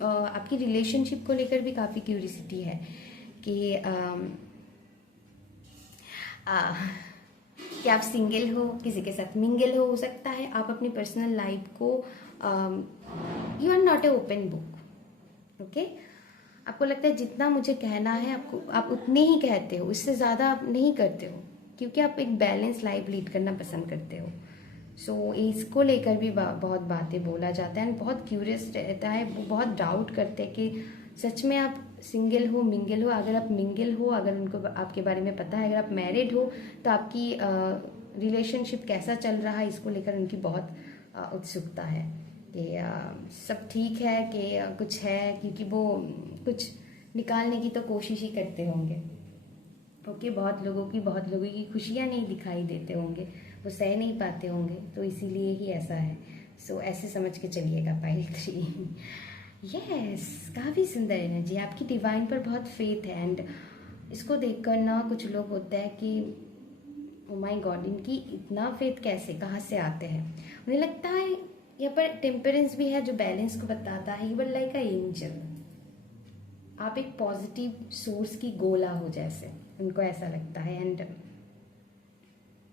आपकी रिलेशनशिप को लेकर भी काफ़ी क्यूरियसिटी है कि कि आप सिंगल हो, किसी के साथ मिंगल हो सकता है। आप अपनी पर्सनल लाइफ को you are not a open book. Okay, आपको लगता है जितना मुझे कहना है आपको, आप उतने ही कहते हो, इससे ज़्यादा आप नहीं करते हो, क्योंकि आप एक बैलेंस लाइफ लीड करना पसंद करते हो। सो इसको लेकर भी बहुत बातें बोला जाता है एंड बहुत क्यूरियस रहता है। वो बहुत डाउट करते हैं कि सच में आप सिंगल हो, मिंगल हो, अगर आप मिंगल हो, अगर उनको आपके बारे में पता है, अगर आप मैरिड हो, तो आपकी रिलेशनशिप कैसा चल रहा है इसको लेकर उनकी बहुत उत्सुकता है कि सब ठीक है कि कुछ है, क्योंकि वो कुछ निकालने की तो कोशिश ही करते होंगे। ओके, बहुत लोगों की खुशियाँ नहीं दिखाई देते होंगे, वो सह नहीं पाते होंगे, तो इसीलिए ही ऐसा है। सो ऐसे समझ के चलिएगा पाइल 3। यस, काफ़ी सुंदर एनर्जी, आपकी डिवाइन पर बहुत फेथ है। एंड इसको देखकर ना कुछ लोग होता है कि ओ माय गॉड, इनकी इतना फेथ कैसे, कहाँ से आते हैं। उन्हें लगता है यहाँ पर टेम्परेंस भी है जो बैलेंस को बताता है। You were like a angel, आप एक पॉजिटिव सोर्स की गोला हो जैसे, उनको ऐसा लगता है। एंड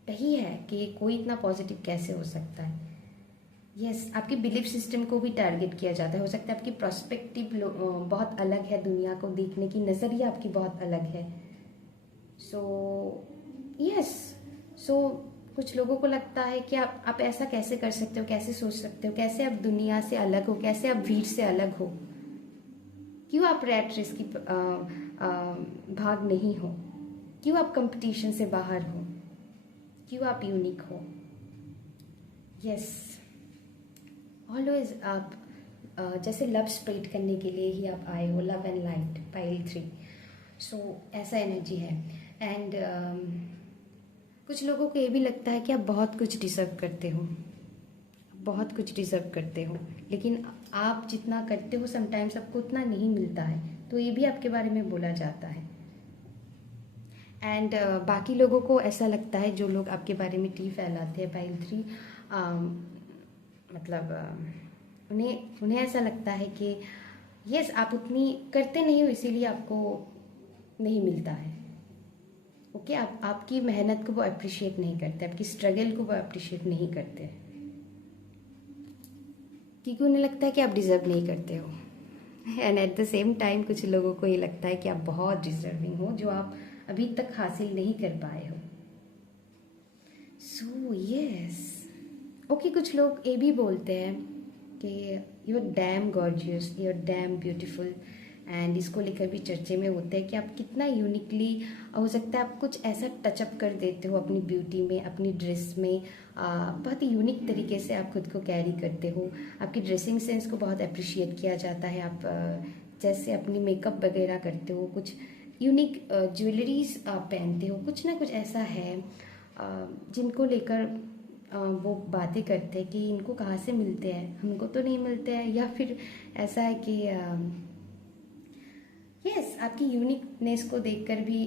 यही है कि कोई इतना पॉजिटिव कैसे हो सकता है। यस, आपके बिलीफ सिस्टम को भी टारगेट किया जाता है। हो सकता है आपकी प्रोस्पेक्टिव बहुत अलग है, दुनिया को देखने की नज़रिया आपकी बहुत अलग है। सो यस, सो कुछ लोगों को लगता है कि आप ऐसा कैसे कर सकते हो, कैसे सोच सकते हो, कैसे आप दुनिया से अलग हो, कैसे आप भीड़ से अलग हो, क्यों आप रैट रेस की भाग नहीं हो, क्यों आप कंपटीशन से बाहर हो, क्यों आप यूनिक हो। यस, ऑलवेज आप जैसे लव स्प्रेड करने के लिए ही आप आए हो, लव एंड लाइट, पाइल 3। सो ऐसा एनर्जी है। एंड कुछ लोगों को ये भी लगता है कि आप बहुत कुछ डिजर्व करते हो, बहुत कुछ डिजर्व करते हो, लेकिन आप जितना करते हो समटाइम्स आपको उतना नहीं मिलता है, तो ये भी आपके बारे में बोला जाता है। एंड बाकी लोगों को ऐसा लगता है, जो लोग आपके बारे में टी फैलाते हैं पाइल 3, मतलब उन्हें ऐसा लगता है कि यस, आप उतनी करते नहीं हो, इसीलिए आपको नहीं मिलता है। ओके, आप आपकी मेहनत को वो अप्रिशिएट नहीं करते, आपकी स्ट्रगल को वो अप्रिशिएट नहीं करते, क्योंकि उन्हें लगता है कि आप डिजर्व नहीं करते हो। And at the same time कुछ लोगों को ये लगता है कि आप बहुत डिजर्विंग हो, जो आप अभी तक हासिल नहीं कर पाए हो। सो यस, ओके, कुछ लोग ये भी बोलते हैं कि you are damn gorgeous, you are damn beautiful. And इसको लेकर भी चर्चे में होते हैं कि आप कितना यूनिकली, हो सकता है आप कुछ ऐसा टचअप कर देते हो अपनी ब्यूटी में, अपनी ड्रेस में, बहुत ही यूनिक तरीके से आप खुद को कैरी करते हो। आपकी ड्रेसिंग सेंस को बहुत अप्रिशिएट किया जाता है। आप जैसे अपनी मेकअप वगैरह करते हो, कुछ यूनिक ज्वेलरीज आप पहनते हो, कुछ ना कुछ ऐसा है जिनको लेकर वो बातें करते हैं कि इनको कहाँ से मिलते हैं, हमको तो नहीं मिलते हैं। या फिर ऐसा है कि यस, आपकी यूनिकनेस को देखकर भी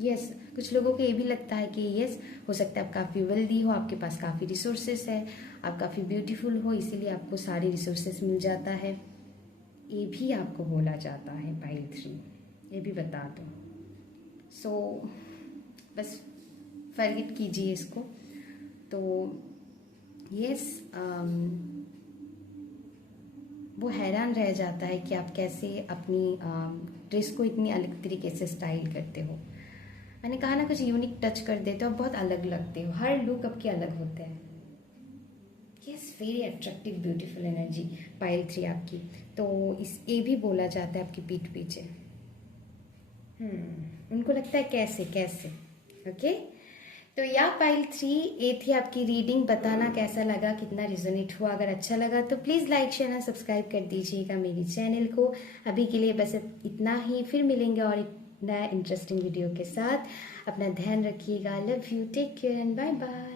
यस, कुछ लोगों को ये भी लगता है कि यस, हो सकता है आप काफ़ी वेल्दी हो, आपके पास काफ़ी रिसोर्सेस है, आप काफ़ी ब्यूटीफुल हो, इसीलिए आपको सारे रिसोर्सेस मिल जाता है। ये भी आपको बोला जाता है पाइल 3, ये भी बता दो। सो बस फॉरगेट कीजिए इसको। तो यस, वो हैरान रह जाता है कि आप कैसे अपनी ड्रेस को इतनी अलग तरीके से स्टाइल करते हो। मैंने कहा ना, कुछ यूनिक टच कर देते हो, बहुत अलग लगते हो, हर लुक आपके अलग होते हैं। Yes, very attractive beautiful energy pile 3 आपकी। तो इस ये भी बोला जाता है आपकी पीठ पीछे। उनको लगता है कैसे कैसे। ओके, तो या पाइल 3, ये थी आपकी रीडिंग। बताना कैसा लगा, कितना रिजोनेट हुआ। अगर अच्छा लगा तो प्लीज़ लाइक शेयर और सब्सक्राइब कर दीजिएगा मेरी चैनल को। अभी के लिए बस इतना ही, फिर मिलेंगे और एक नया इंटरेस्टिंग वीडियो के साथ। अपना ध्यान रखिएगा। Love you, take care and bye bye.